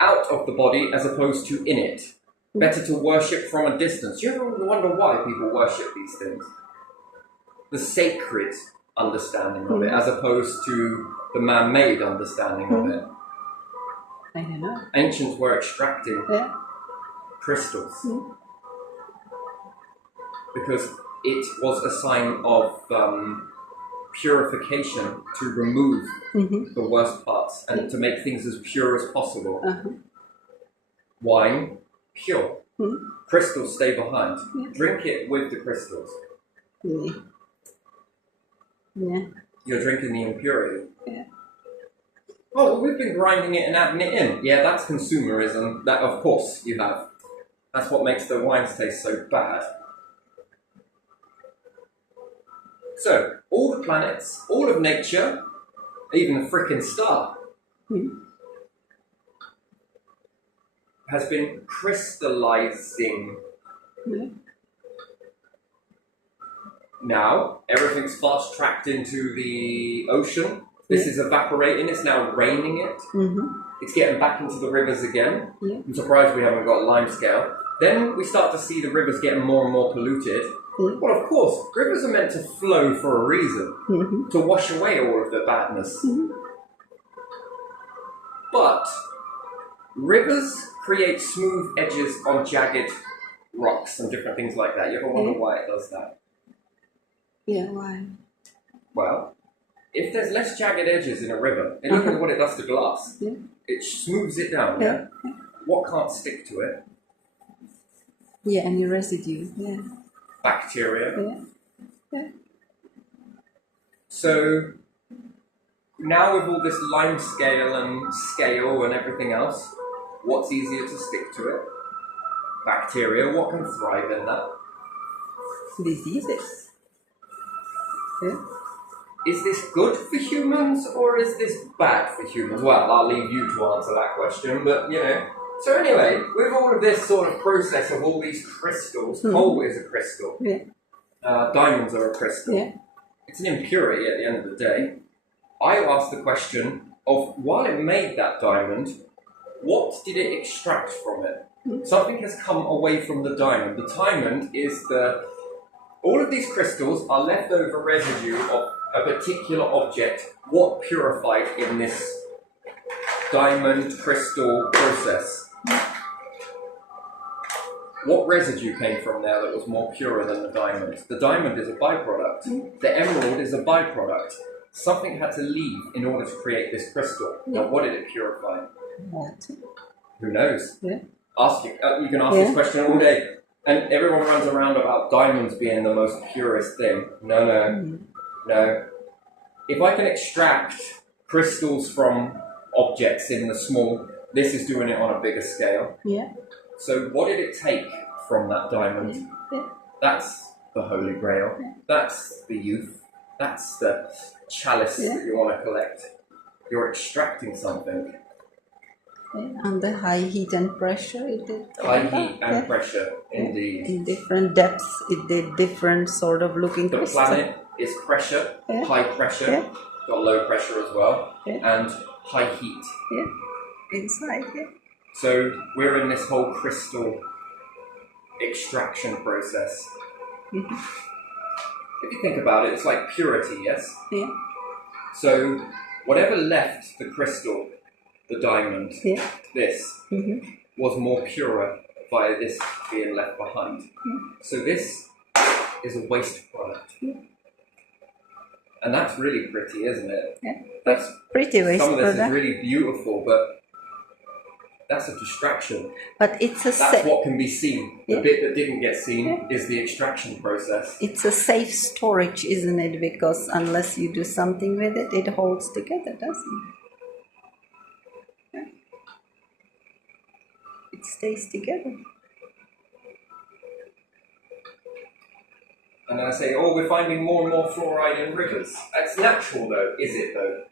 Out of the body as opposed to in it. Better to worship from a distance. You ever wonder why people worship these things? The sacred understanding of it, as opposed to the man-made understanding of it. I don't know. Ancients were extracting crystals because it was a sign of purification to remove the worst parts and to make things as pure as possible. Wine, pure. Crystals stay behind. Drink it with the crystals. You're drinking the impurity. Oh, well, we've been grinding it and adding it in. Yeah, that's consumerism. That, of course, you have. That's what makes the wines taste so bad. So, all the planets, all of nature, even the frickin' star, has been crystallizing Yeah. Now, everything's fast tracked into the ocean. This is evaporating, it's now raining it. It's getting back into the rivers again. Yeah. I'm surprised we haven't got lime scale. Then we start to see the rivers getting more and more polluted. Well, of course, rivers are meant to flow for a reason, to wash away all of the badness. But rivers create smooth edges on jagged rocks and different things like that. You ever wonder why it does that? Yeah, why? Well, if there's less jagged edges in a river, and look at what it does to glass. Yeah. It smooths it down, yeah? What can't stick to it? Yeah, any residue, yeah. Bacteria. Yeah. So now with all this lime scale and everything else, what's easier to stick to it? Bacteria. What can thrive in that? Diseases. Yeah. Is this good for humans or is this bad for humans? Well, I'll leave you to answer that question, but you know. So anyway, with all of this sort of process of all these crystals, coal is a crystal. Yeah. Diamonds are a crystal. Yeah. It's an impurity at the end of the day. I asked the question of, while it made that diamond, what did it extract from it? Something has come away from the diamond. The diamond is all of these crystals are leftover residue of a particular object. What purified in this diamond crystal process? What residue came from there that was more pure than the diamond? The diamond is a byproduct. The emerald is a byproduct. Something had to leave in order to create this crystal. Now, what did it purify? What? Who knows? Yeah. You can ask this question all day. And everyone runs around about diamonds being the most purest thing. No. If I can extract crystals from objects in the small, this is doing it on a bigger scale. Yeah. So what did it take from that diamond? Yeah. That's the Holy Grail. Yeah. That's the youth. That's the chalice that you want to collect. You're extracting something. Yeah. Under high heat and pressure, it did. High heat and pressure, indeed. In different depths, it did different sort of looking The crystals. planet is pressure, high pressure, got low pressure as well, and high heat. Yeah. Inside, yeah. So we're in this whole crystal extraction process. If you think about it, it's like purity, yes? Yeah. So whatever left the crystal, the diamond, this, was more purer by this being left behind. So this is a waste product. And that's really pretty, isn't it? Yeah. That's pretty waste some of this product. is really beautiful, but that's a distraction. But it's a That's what can be seen. The Yeah. bit that didn't get seen is the extraction process. it's a safe storage, isn't it? Because unless you do something with it, it holds together, doesn't it? Yeah. It stays together. And then I say, oh, we're finding more and more fluoride in rivers. That's natural though, is it though?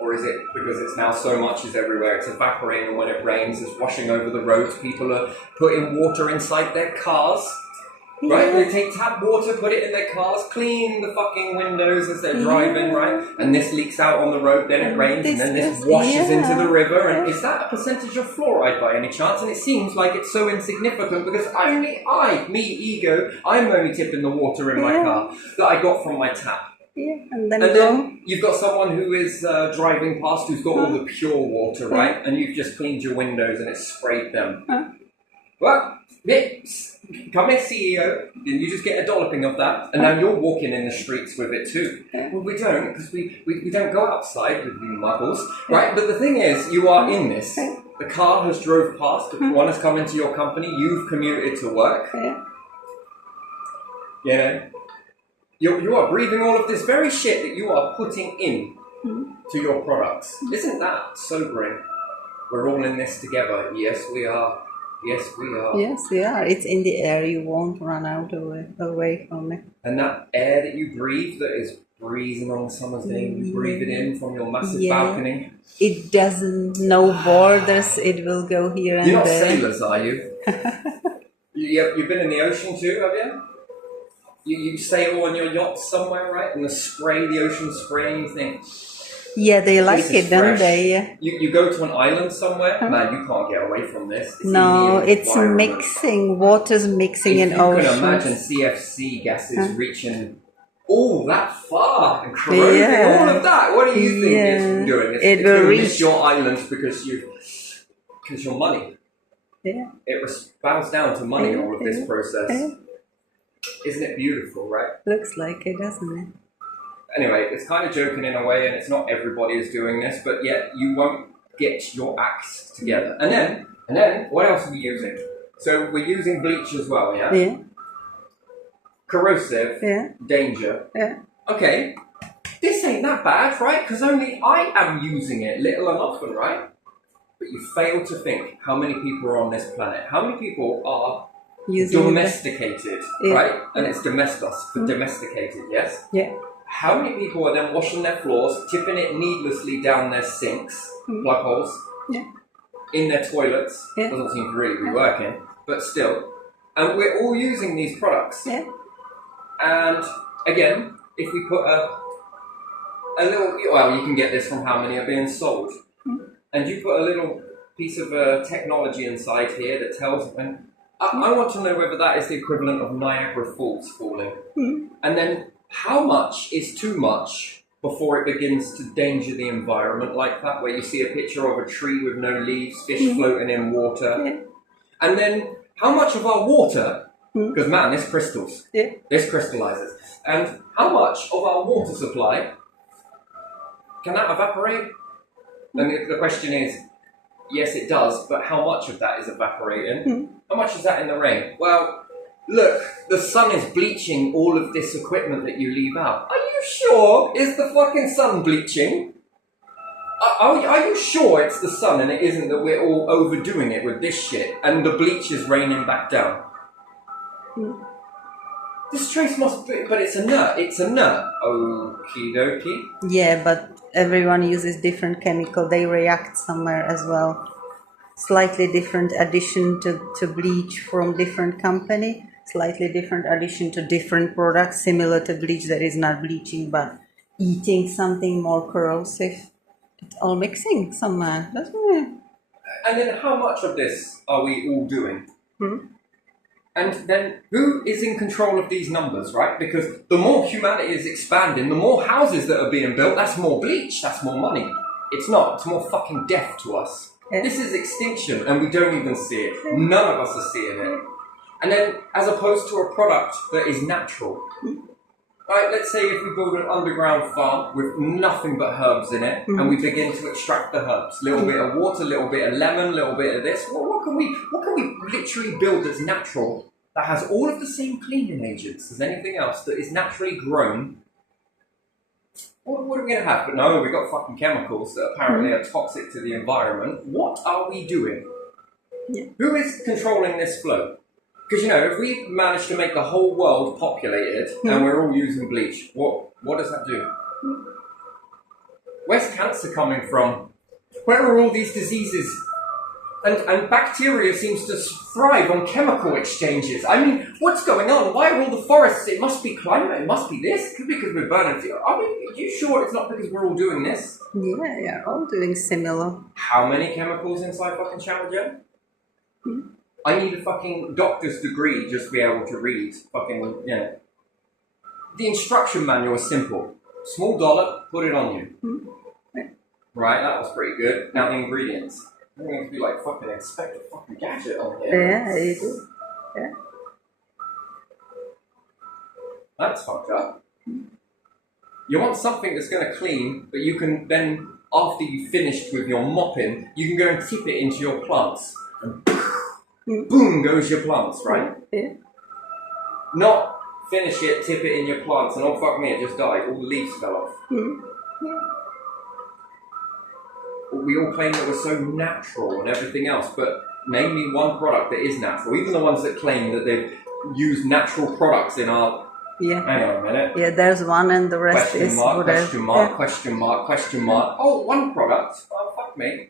Or is it because it's now so much is everywhere, it's evaporating, and when it rains, it's washing over the roads, people are putting water inside their cars, right? They take tap water, put it in their cars, clean the fucking windows as they're driving, right? And this leaks out on the road, then it rains, and then this washes into the river. And is that a percentage of fluoride by any chance? And it seems like it's so insignificant because me, ego, I'm only tipping the water in my car that I got from my tap. Yeah, and then You've got someone who is driving past who's got all the pure water, right? And you've just cleaned your windows and it's sprayed them. Well, come here, CEO. Then you just get a dolloping of that, and now you're walking in the streets with it too. Well, we don't, because we don't go outside with you muggles, right? But the thing is, you are in this. The car has drove past, one has come into your company, you've commuted to work. You know? You are breathing all of this very shit that you are putting in to your products. Isn't that sobering? We're all in this together. Yes, we are. Yes, we are. Yes, we are. It's in the air. You won't run out away from it. And that air that you breathe, that is breezing on a summer's day, you breathe it in from your massive balcony. It doesn't know borders. It will go here and You're not there. sailors, are you? You've been in the ocean too, have you? You sail on your yacht somewhere, right? And the ocean spray, and you think, Yeah, they this like is it, don't fresh. they? Yeah. You go to an island somewhere, man, you can't get away from this. It's No, in the it's environment. mixing. Water's mixing If in you oceans. can imagine CFC gases reaching all that far and corroding Yeah. all of that, what do you think it's doing? It It's will going to reach. miss your island because your money. Yeah. It bows down to money, all of this Yeah. process. Yeah. Isn't it beautiful, right? Looks like it, doesn't it? Anyway, it's kind of joking in a way, and it's not everybody is doing this, but yet you won't get your acts together. And then, what else are we using? So we're using bleach as well, yeah? Yeah. Corrosive, Yeah. danger. Yeah. Okay, this ain't that bad, right? Because only I am using it, little and often, right? But you fail to think how many people are on this planet. How many people are Using domesticated, Yeah. right? And it's domesticated, yes? Yeah. How many people are then washing their floors, tipping it needlessly down their sinks, plug holes, Yeah. in their toilets? Yeah. Doesn't seem to really be working, but still. And we're all using these products. Yeah. And again, if we put a little, well, you can get this from how many are being sold. And you put a little piece of technology inside here that tells, and I want to know whether that is the equivalent of Niagara Falls falling. And then how much is too much before it begins to danger the environment like that, where you see a picture of a tree with no leaves, fish floating in water. Yeah. And then how much of our water, because man, this crystals, Yeah. this crystallizes, and how much of our water supply can that evaporate? And the question is, yes, it does, but how much of that is evaporating? How much is that in the rain? Well, look, the sun is bleaching all of this equipment that you leave out. Are you sure? Is the fucking sun bleaching? Are you sure it's the sun and it isn't that we're all overdoing it with this shit and the bleach is raining back down? This trace must be, but it's inert. It's inert. Okie dokie. Yeah, but everyone uses different chemical. They react somewhere as well. Slightly different addition to bleach from different company. Slightly different addition to different products, similar to bleach that is not bleaching but eating something more corrosive. It's all mixing somewhere, doesn't it? And then how much of this are we all doing? And then who is in control of these numbers, right? Because the more humanity is expanding, the more houses that are being built, that's more bleach, that's more money. It's not, it's more fucking death to us. Yeah. This is extinction and we don't even see it. None of us are seeing it. And then as opposed to a product that is natural. Right, let's say if we build an underground farm with nothing but herbs in it, and we begin to extract the herbs, little bit of water, little bit of lemon, little bit of this. Well, what can we literally build that's natural, that has all of the same cleaning agents as anything else, that is naturally grown? What are we going to have? But no, we've got fucking chemicals that apparently are toxic to the environment. What are we doing? Yeah. Who is controlling this flow? Because, you know, if we manage to make the whole world populated and we're all using bleach, what does that do? Where's cancer coming from? Where are all these diseases? And bacteria seems to thrive on chemical exchanges. I mean, what's going on? Why are all the forests? It must be climate. It must be this. It could be because we're burning fuel. Are you sure it's not because we're all doing this? Yeah, yeah, all doing similar. How many chemicals inside fucking shower gel? I need a fucking doctor's degree just to be able to read fucking, you know. The instruction manual is simple. Small dollop, put it on you. Right, that was pretty good. Now the ingredients. I'm going to be like fucking Inspector fucking Gadget on here. Yeah, you do. Yeah. That's fucked up. You want something that's going to clean, but you can then, after you've finished with your mopping, you can go and tip it into your plants. And boom goes your plants, right? Yeah. Not finish it, tip it in your plants, and oh fuck me, it just died. All the leaves fell off. We all claim that we're so natural and everything else, but name me one product that is natural. Even the ones that claim that they've used natural products in our... Yeah. Hang on a minute. Yeah, there's one and the rest Question is mark, whatever. question mark, Yeah. question mark, question mark. Oh, one product. Oh, fuck me.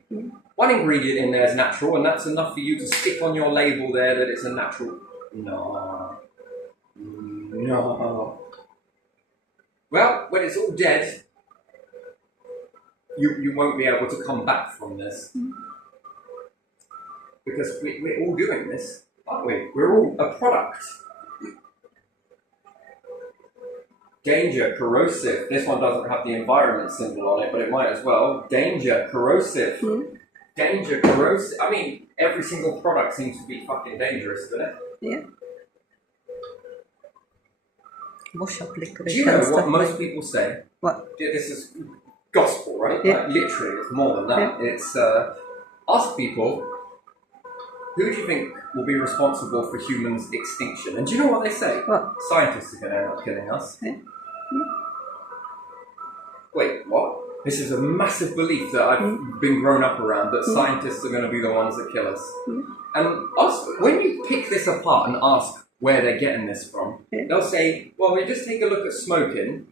One ingredient in there is natural, and that's enough for you to stick on your label there that it's a natural. No. No. Well, when it's all dead, you won't be able to come back from this. Because we're all doing this, aren't we? We're all a product. Danger, corrosive. This one doesn't have the environment symbol on it, but it might as well. Danger, corrosive. Danger, corrosive. I mean, every single product seems to be fucking dangerous, doesn't it? Yeah. Wash up liquid. Do you know what most people say? What? This is gospel, right? Yeah. Like, literally, it's more than that. Yeah. It's ask people, who do you think will be responsible for humans' extinction? And do you know what they say? What? Scientists are going to end up killing us. Yeah. Wait, what? This is a massive belief that I've been grown up around, that scientists are going to be the ones that kill us. And us, when you pick this apart and ask where they're getting this from, they'll say, well, we just take a look at smoking,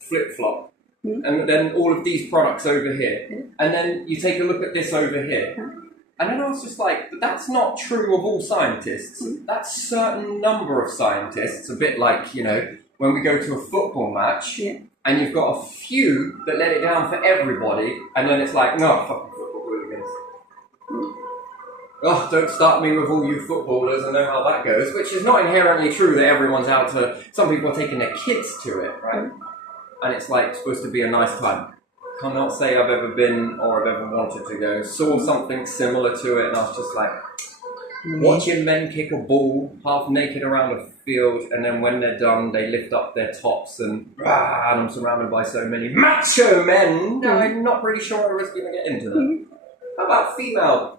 flip-flop, and then all of these products over here, and then you take a look at this over here. And then I was just like, but that's not true of all scientists. That's a certain number of scientists, a bit like, you know, when we go to a football match, and you've got a few that let it down for everybody, and then it's like, no, fucking football hooligans. Oh, don't start me with all you footballers, I know how that goes, which is not inherently true that everyone's out to, some people are taking their kids to it, right? And it's like supposed to be a nice time. Cannot say I've ever been or I've ever wanted to go. Saw something similar to it and I was just like, watching men kick a ball half naked around a field, and then when they're done they lift up their tops and I'm surrounded by so many macho men. No, I'm not really sure I was going to get into that. How about female?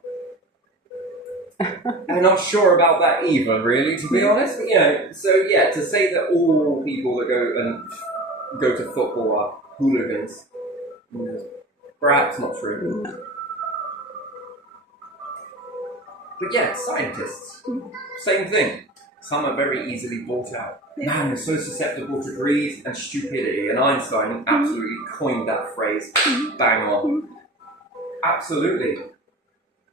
I'm not sure about that either, really, to be honest. But, you know, so yeah, to say that all people that go to football are hooligans, perhaps not true. But yeah, scientists, same thing. Some are very easily bought out. Man, they're so susceptible to greed and stupidity. And Einstein absolutely coined that phrase. Bang on. Absolutely.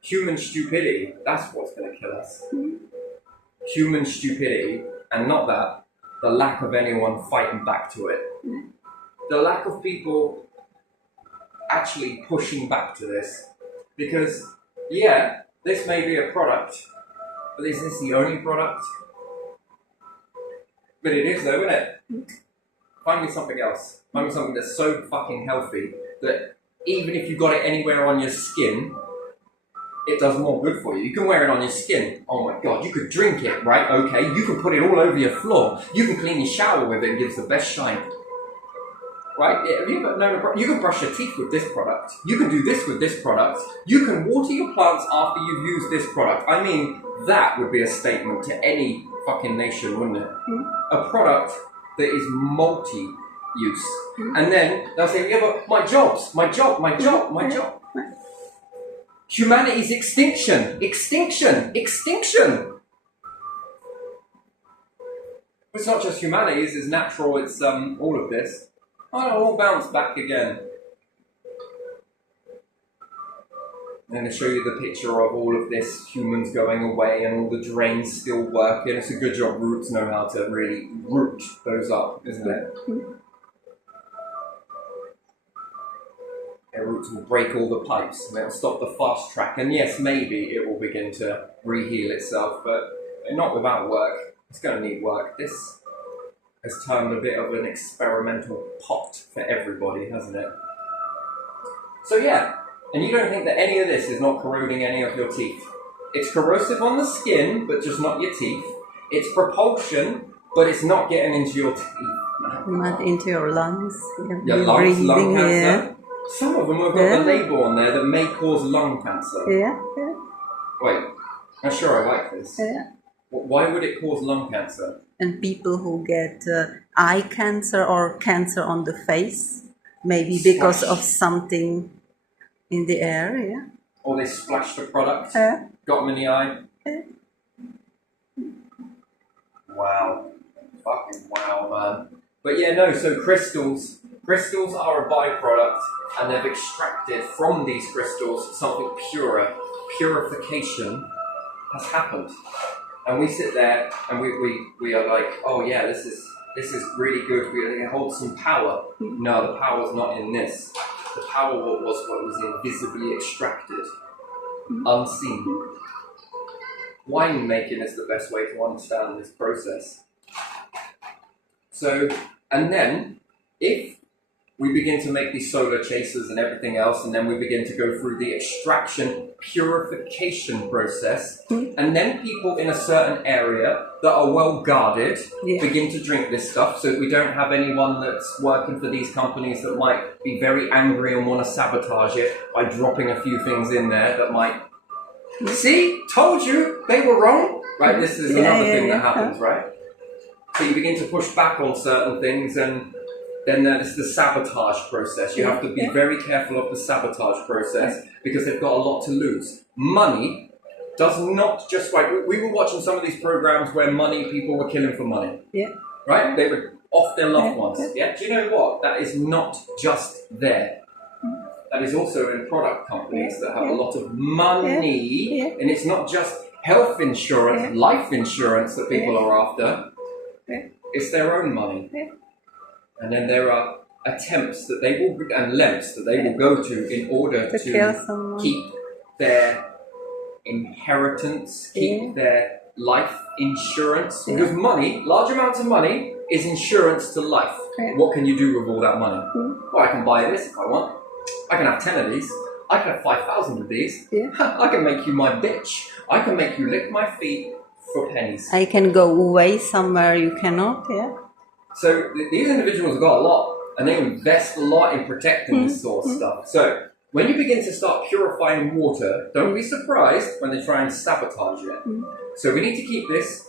Human stupidity, that's what's going to kill us. Human stupidity, and not that, the lack of anyone fighting back to it. The lack of people actually pushing back to this. Because, yeah, this may be a product, but is this the only product? But it is though, isn't it? Find me something else. Find me something that's so fucking healthy that even if you got it anywhere on your skin, it does more good for you. You can wear it on your skin. Oh my god, you could drink it, right? Okay, you can put it all over your floor. You can clean your shower with it and gives the best shine. Right? Have you known you can brush your teeth with this product. You can do this with this product. You can water your plants after you've used this product. I mean, that would be a statement to any fucking nation, wouldn't it? A product that is multi-use. And then they'll say, yeah, but my job. Humanity's extinction. It's not just humanities, it's natural, it's all of this. Oh, it'll all bounce back again. I'm going to show you the picture of all of this, humans going away and all the drains still working. It's a good job roots know how to really root those up, isn't it? Their roots will break all the pipes and it'll stop the fast track. And yes, maybe it will begin to reheal itself, but not without work. It's going to need work. This has turned a bit of an experimental pot for everybody, hasn't it? So yeah, and you don't think that any of this is not corroding any of your teeth. It's corrosive on the skin, but just not your teeth. It's propulsion, but it's not getting into your teeth. Not into your lungs. Your lungs, lung cancer. Yeah. Some of them have got the label on there that may cause lung cancer. Yeah. Wait, I'm sure I like this. Yeah. Why would it cause lung cancer? And people who get eye cancer or cancer on the face, maybe because of something in the air, yeah. Or they splashed the product, got them in the eye. Wow. Fucking wow, man. But yeah, no, so crystals are a byproduct, and they've extracted from these crystals something purer. Purification has happened. and we sit there and we are like, oh yeah, this is really good. We hold some power. No, the power's not in this. The power was what was invisibly extracted, unseen. Wine making is the best way to understand this process. So, and then if we begin to make these solar chasers and everything else, and then we begin to go through the extraction, purification process, and then people in a certain area that are well guarded begin to drink this stuff, so that we don't have anyone that's working for these companies that might be very angry and want to sabotage it by dropping a few things in there that might... See? Told you! They were wrong! Right, this is another thing that happens, right? So you begin to push back on certain things, and then there's the sabotage process. You have to be very careful of the sabotage process because they've got a lot to lose. Money does not just... Right, we were watching some of these programs where people were killing for money. Yeah. Right? They were off their loved ones. Yeah. Do you know what? That is not just there. That is also in product companies that have a lot of money, and it's not just health insurance, life insurance that people are after. It's their own money. And then there are attempts that they will, and lengths that they will go to in order to keep their inheritance, keep their life insurance. Because money, large amounts of money, is insurance to life. What can you do with all that money? Well, I can buy this if I want. I can have 10 of these. I can have 5,000 of these. I can make you my bitch. I can make you lick my feet for pennies. I can go away somewhere you cannot, So these individuals have got a lot, and they invest a lot in protecting this sort of stuff. So when you begin to start purifying water, don't be surprised when they try and sabotage it. So we need to keep this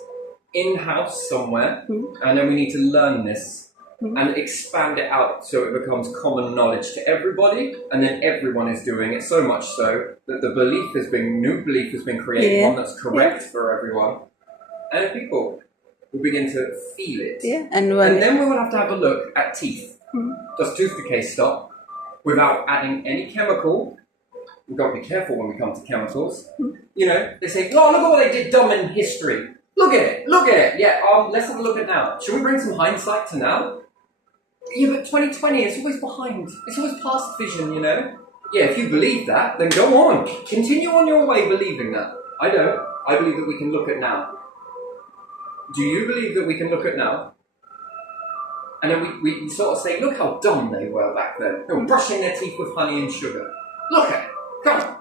in-house somewhere, and then we need to learn this and expand it out so it becomes common knowledge to everybody, and then everyone is doing it, so much so that the new belief has been created, one that's correct for everyone, and people will begin to feel it. And then we will have to have a look at teeth. Does tooth decay stop without adding any chemical? We've got to be careful when we come to chemicals. You know, they say, oh, look at what they did dumb in history. Look at it. Yeah, let's have a look at now. Should we bring some hindsight to now? Yeah, but 2020, it's always behind. It's always past vision, you know? Yeah, if you believe that, then go on. Continue on your way believing that. I don't. I believe that we can look at now. Do you believe that we can look at now? And then we sort of say, look how dumb they were back then. They were brushing their teeth with honey and sugar. Look at it. Come on.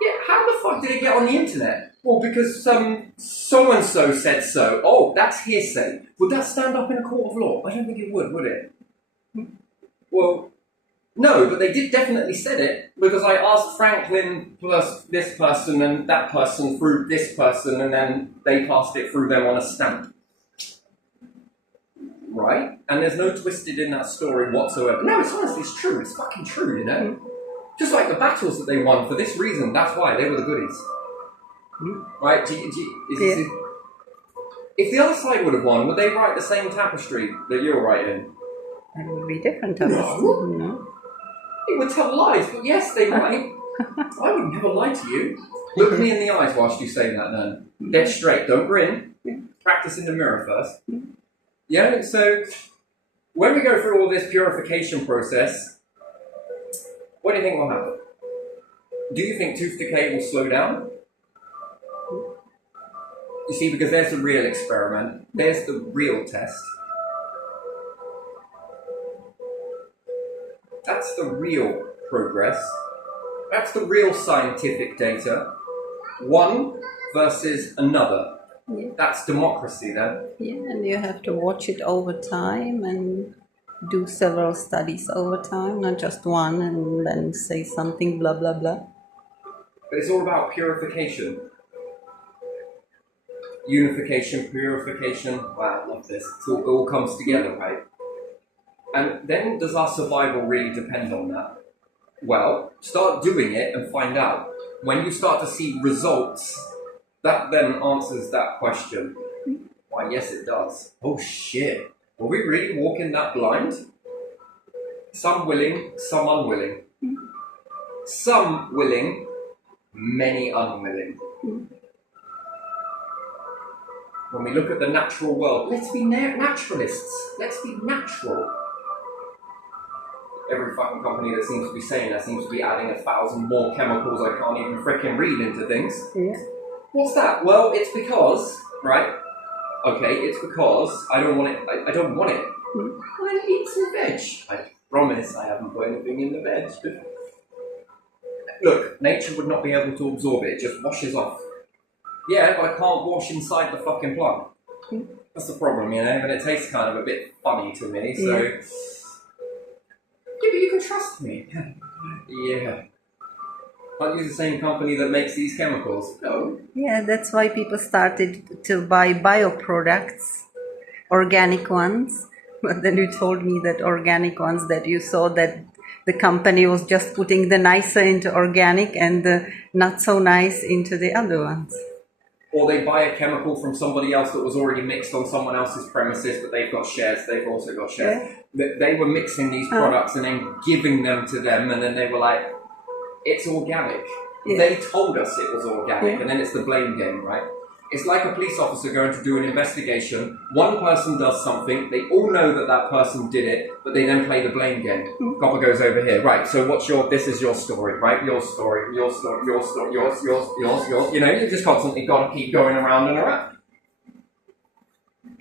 Yeah, how the fuck did it get on the internet? Well, because so-and-so said so. Oh, that's hearsay. Would that stand up in a court of law? I don't think it would it? Well, no, but they did definitely said it, because I asked Franklin plus this person and that person through this person, and then they passed it through them on a stamp. Right? And there's no twisted in that story whatsoever. No, it's true. It's fucking true, you know? Just like the battles that they won for this reason, that's why they were the goodies. Right? If the other side would have won, would they write the same tapestry that you're writing? It would be different tapestry. No. They would tell lies, but yes, they might. I would never lie to you. Look me in the eyes whilst you say that, then. Get straight, don't grin. Practice in the mirror first. Yeah, so when we go through all this purification process, what do you think will happen? Do you think tooth decay will slow down? You see, because there's the real experiment. There's the real test. That's the real progress. That's the real scientific data. One versus another. Yeah. That's democracy then. Yeah, and you have to watch it over time and do several studies over time, not just one and then say something blah blah blah. But it's all about purification. Unification, purification. Wow, I love this. It all comes together, right? And then does our survival really depend on that? Well, start doing it and find out. When you start to see results, that then answers that question. Why, yes it does. Oh shit. Were we really walking that blind? Some willing, some unwilling. Some willing, many unwilling. when we look at the natural world, let's be naturalists. Let's be natural. Every fucking company that seems to be saying that seems to be adding 1,000 more chemicals I can't even freaking read into things. Yeah. What's that? Well, it's because, right? Okay, it's because I don't want it. I don't want it. I eat some veg. I promise I haven't put anything in the veg. Look, nature would not be able to absorb it. It just washes off. Yeah, but I can't wash inside the fucking plant. That's the problem, you know. And it tastes kind of a bit funny to me. So. Yeah. Yeah, but you can trust me. Yeah. Can't use the same company that makes these chemicals. No. Yeah, that's why people started to buy bioproducts, organic ones. But then you told me that organic ones that you saw that the company was just putting the nicer into organic and the not so nice into the other ones. Or they buy a chemical from somebody else that was already mixed on someone else's premises, but they've got shares, they've also got shares. Yeah. They were mixing these products and then giving them to them, and then they were like, it's organic. Yeah. They told us it was organic, Yeah. and then it's the blame game, right? It's like a police officer going to do an investigation. One person does something, they all know that that person did it, but they then play the blame game. Copper goes over here, right, so this is your story, right? Your story, your story, yours. You know, you just constantly got to keep going around and around.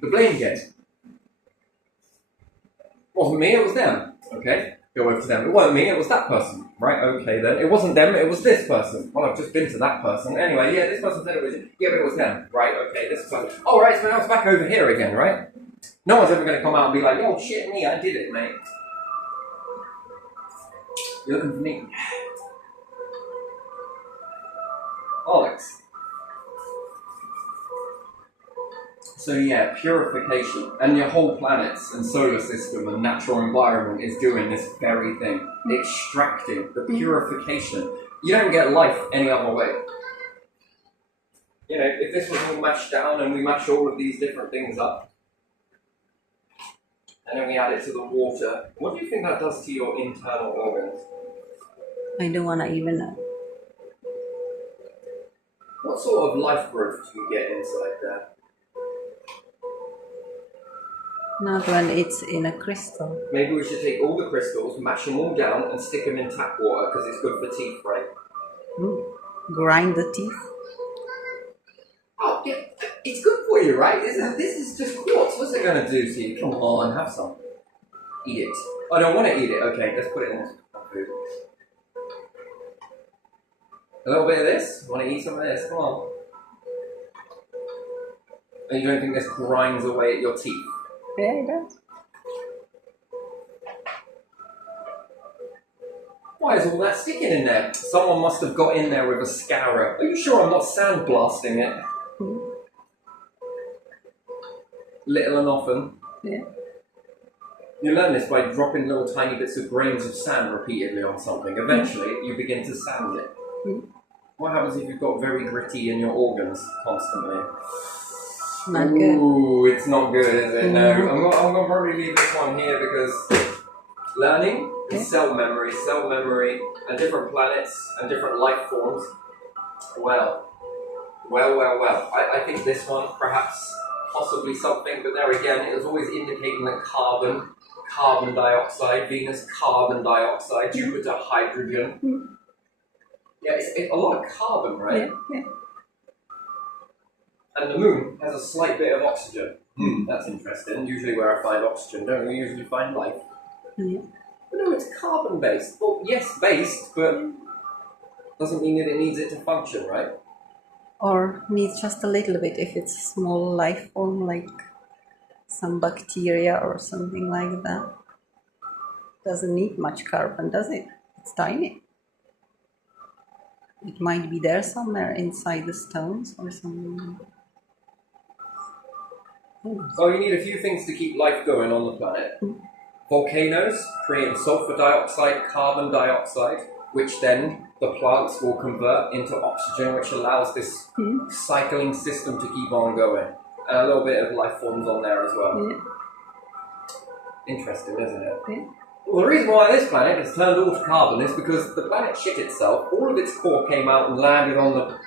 The blame game. It wasn't me, it was them. Okay, go over to them. It wasn't me, it was that person. Right, okay then. It wasn't them, it was this person. Well, I've just been to that person. Anyway, yeah, this person said it was, yeah, but it was them. Right, okay, this person. Oh, right, so now it's back over here again, right? No one's ever going to come out and be like, oh, shit me, I did it, mate. You're looking for me? Alex. So yeah, purification. And your whole planets and solar system and natural environment is doing this very thing. Extracting, the purification. You don't get life any other way. You know, if this was all mashed down and we mash all of these different things up, and then we add it to the water, what do you think that does to your internal organs? I don't want to even know. What sort of life growth do you get inside there? Not when it's in a crystal. Maybe we should take all the crystals, mash them all down, and stick them in tap water because it's good for teeth, right? Grind the teeth. Oh, yeah, it's good for you, right? This is just quartz. What's it going to do to you? Come on, have some. Eat it. I don't want to eat it. Okay, let's put it in this food. A little bit of this. Want to eat some of this? Come on. And you don't think this grinds away at your teeth? Yeah, it does. Why is all that sticking in there? Someone must have got in there with a scourer. Are you sure I'm not sandblasting it? Little and often. Yeah. You learn this by dropping little tiny bits of grains of sand repeatedly on something. Eventually, you begin to sand it. What happens if you've got very gritty in your organs constantly? Not good. Ooh, it's not good, is it? No. I'm going to probably leave this one here because learning is cell memory, and different planets and different life forms. Well. I think this one, perhaps, possibly something, but there again, it was always indicating that carbon dioxide, Venus, carbon dioxide, Jupiter, hydrogen. Yeah, it's a lot of carbon, right? Yeah. And the moon has a slight bit of oxygen. That's interesting. Usually where I find oxygen, don't we usually find life? Yeah. But no, it's carbon-based. Well, yes, based, but doesn't mean that it needs it to function, right? Or needs just a little bit if it's a small life form like some bacteria or something like that. Doesn't need much carbon, does it? It's tiny. It might be there somewhere inside the stones or something. Well, you need a few things to keep life going on the planet. Volcanoes create sulfur dioxide, carbon dioxide, which then the plants will convert into oxygen, which allows this cycling system to keep on going. And a little bit of life forms on there as well. Yeah. Interesting, isn't it? Yeah. Well, the reason why this planet has turned all to carbon is because the planet shit itself. All of its core came out and landed on the...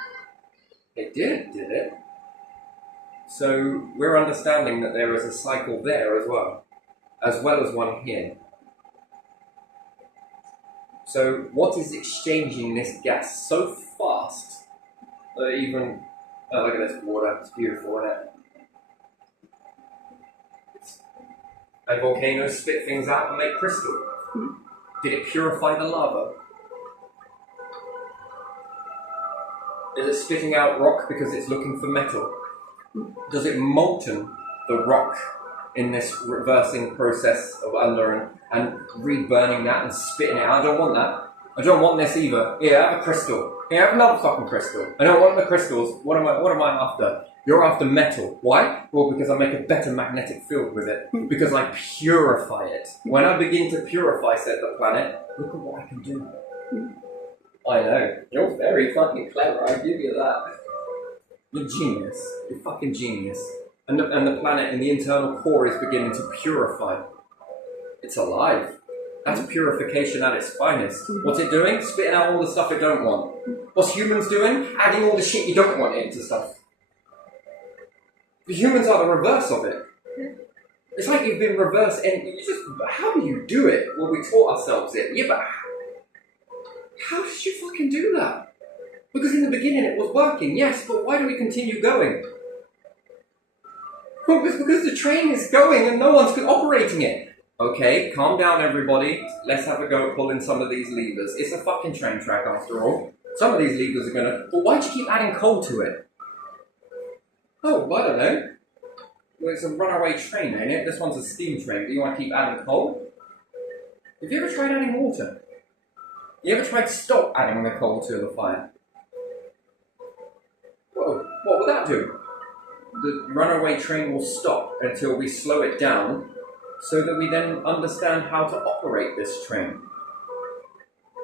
It did it? So we're understanding that there is a cycle there as well as one here. So what is exchanging this gas so fast that even, oh, look at this water, it's beautiful, isn't it? And volcanoes spit things out and make crystal. Did it purify the lava? Is it spitting out rock because it's looking for metal? Does it molten the rock in this reversing process of under and re-burning that and spitting it out? I don't want that. I don't want this either. Here, have a crystal. Here, have another fucking crystal. I don't want the crystals. What am I after? You're after metal. Why? Well, because I make a better magnetic field with it. Because I purify it. When I begin to purify, said the planet, look at what I can do. I know. You're very fucking clever, I give you that. You're genius. You're fucking genius. And the planet in the internal core is beginning to purify. It's alive. That's purification at its finest. What's it doing? Spitting out all the stuff it don't want. What's humans doing? Adding all the shit you don't want into stuff. The humans are the reverse of it. It's like you've been reverse and how do you do it? Well, we taught ourselves it. Yeah, but how did you fucking do that? Because in the beginning it was working, yes, but why do we continue going? Well, it's because the train is going and no one's operating it. Okay, calm down everybody. Let's have a go at pulling some of these levers. It's a fucking train track after all. Some of these levers are gonna... Well, why'd you keep adding coal to it? Oh, I don't know. Well, it's a runaway train, ain't it? This one's a steam train. Do you want to keep adding coal? Have you ever tried adding water? You ever tried to stop adding the coal to the fire? Whoa, what would that do? The runaway train will stop until we slow it down so that we then understand how to operate this train.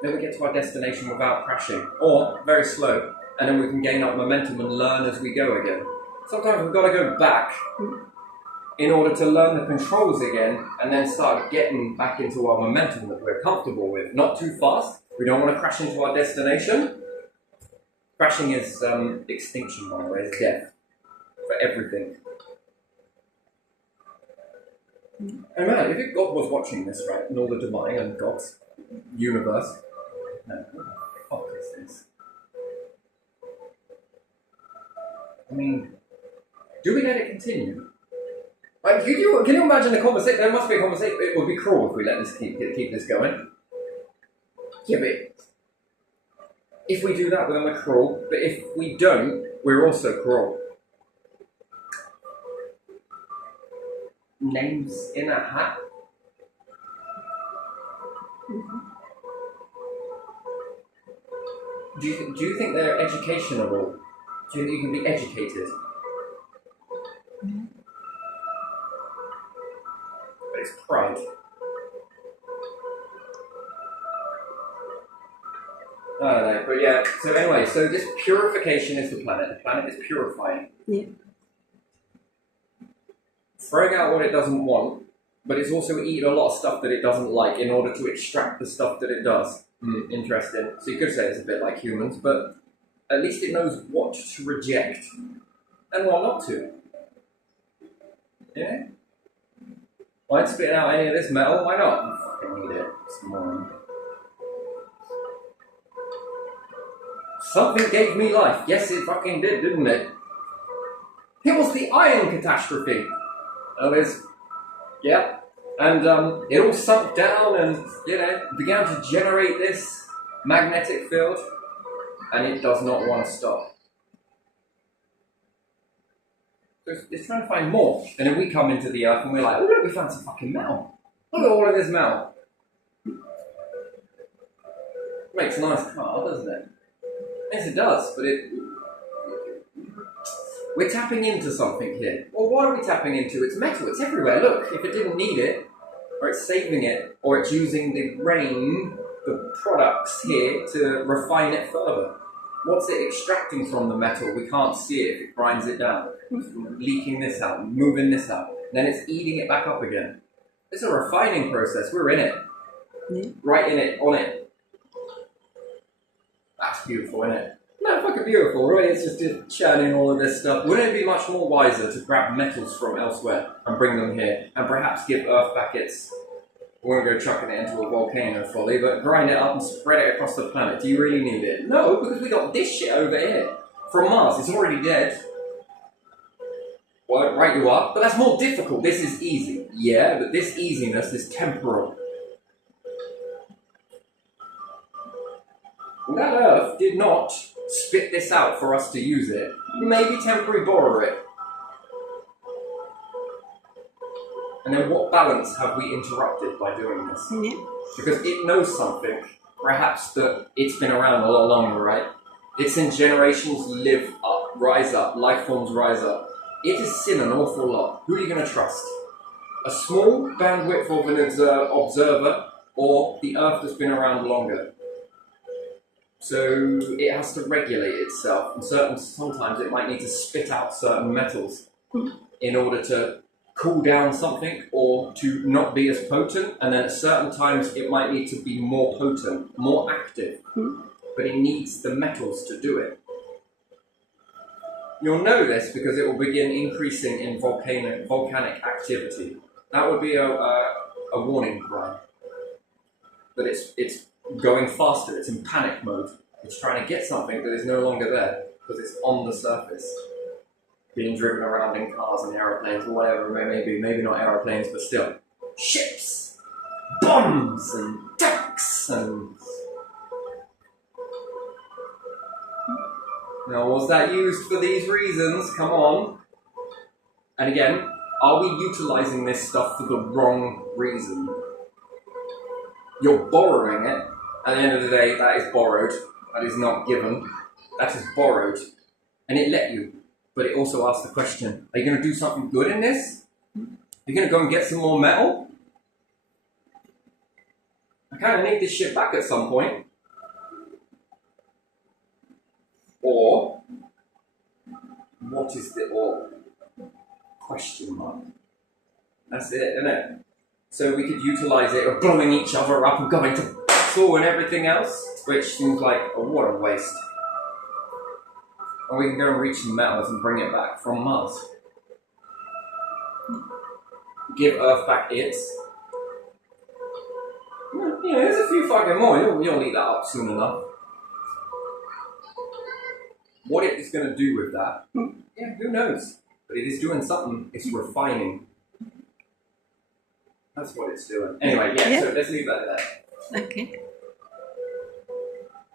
Then we get to our destination without crashing, or very slow, and then we can gain up momentum and learn as we go again. Sometimes we've got to go back in order to learn the controls again and then start getting back into our momentum that we're comfortable with. Not too fast. We don't want to crash into our destination. Crashing is extinction, by the way. It's death for everything. And man, if God was watching this, right, and all the divine and God's universe, man, what the fuck is this? I mean, do we let it continue? Like, can you imagine the conversation? There must be a conversation. It would be cruel if we let this keep this going. Yeah, but if we do that, then we're cruel. But if we don't, we're also cruel. Names in a hat. Do you think they're educational? Do you think you can be educated? But it's pride. I don't know, but yeah, so anyway, so this purification is the planet. The planet is purifying. Yeah. Throwing out what it doesn't want, but it's also eating a lot of stuff that it doesn't like in order to extract the stuff that it does. Interesting. So you could say it's a bit like humans, but at least it knows what to reject and what not to. Yeah? Why not spit out any of this metal? Why not? You fucking need it. It's moron. Something gave me life. Yes, it fucking did, didn't it? It was the iron catastrophe. Yeah. And it all sunk down and, began to generate this magnetic field. And it does not want to stop. So it's trying to find more. And then we come into the earth and we're like, oh look, we found some fucking metal. Look at all of this metal. Makes a nice car, doesn't it? Yes, it does, but we're tapping into something here. Well, what are we tapping into? It's metal, it's everywhere. Look, if it didn't need it, or it's saving it, or it's using the grain, the products here to refine it further. What's it extracting from the metal? We can't see it if it grinds it down. It's leaking this out, moving this out. Then it's eating it back up again. It's a refining process. We're in it. Right in it, on it. That's beautiful, isn't it? No, fucking beautiful, right? It's just churning all of this stuff. Wouldn't it be much more wiser to grab metals from elsewhere and bring them here, and perhaps give Earth back its... We won't go chucking it into a volcano fully, but grind it up and spread it across the planet. Do you really need it? No, because we got this shit over here. From Mars, it's already dead. Won't write you up, but that's more difficult. This is easy. Yeah, but this easiness is temporal. And that Earth did not spit this out for us to use it. Maybe temporarily borrow it. And then what balance have we interrupted by doing this? Yeah. Because it knows something, perhaps that it's been around a lot longer, right? It's seen generations live up, rise up, life forms rise up. It has seen an awful lot. Who are you going to trust? A small bandwidth of an observer, or the Earth that's been around longer? So it has to regulate itself, and sometimes it might need to spit out certain metals in order to cool down something or to not be as potent, and then at certain times it might need to be more potent, more active, but it needs the metals to do it. You'll know this because it will begin increasing in volcanic activity. That would be a warning cry. But it's going faster, it's in panic mode. It's trying to get something that is no longer there because it's on the surface. Being driven around in cars and aeroplanes or whatever it may be. Maybe not aeroplanes, but still. Ships! Bombs! And tanks! And... Now, was that used for these reasons? Come on. And again, are we utilizing this stuff for the wrong reason? You're borrowing it. At the end of the day, that is borrowed. That is not given. That is borrowed. And it let you. But it also asks the question, are you going to do something good in this? Are you going to go and get some more metal? I kind of need this shit back at some point. Or, what is the or? Question mark. That's it, isn't it? So we could utilize it of blowing each other up and going to battle and everything else, which seems like what a waste. And we can go and reach some metals and bring it back from Mars. Give Earth back its. Yeah, there's a few fucking more. You'll eat that up soon enough. What it is going to do with that, yeah, who knows? But it is doing something. It's refining. That's what it's doing. Anyway, yeah. So let's leave that there. Okay.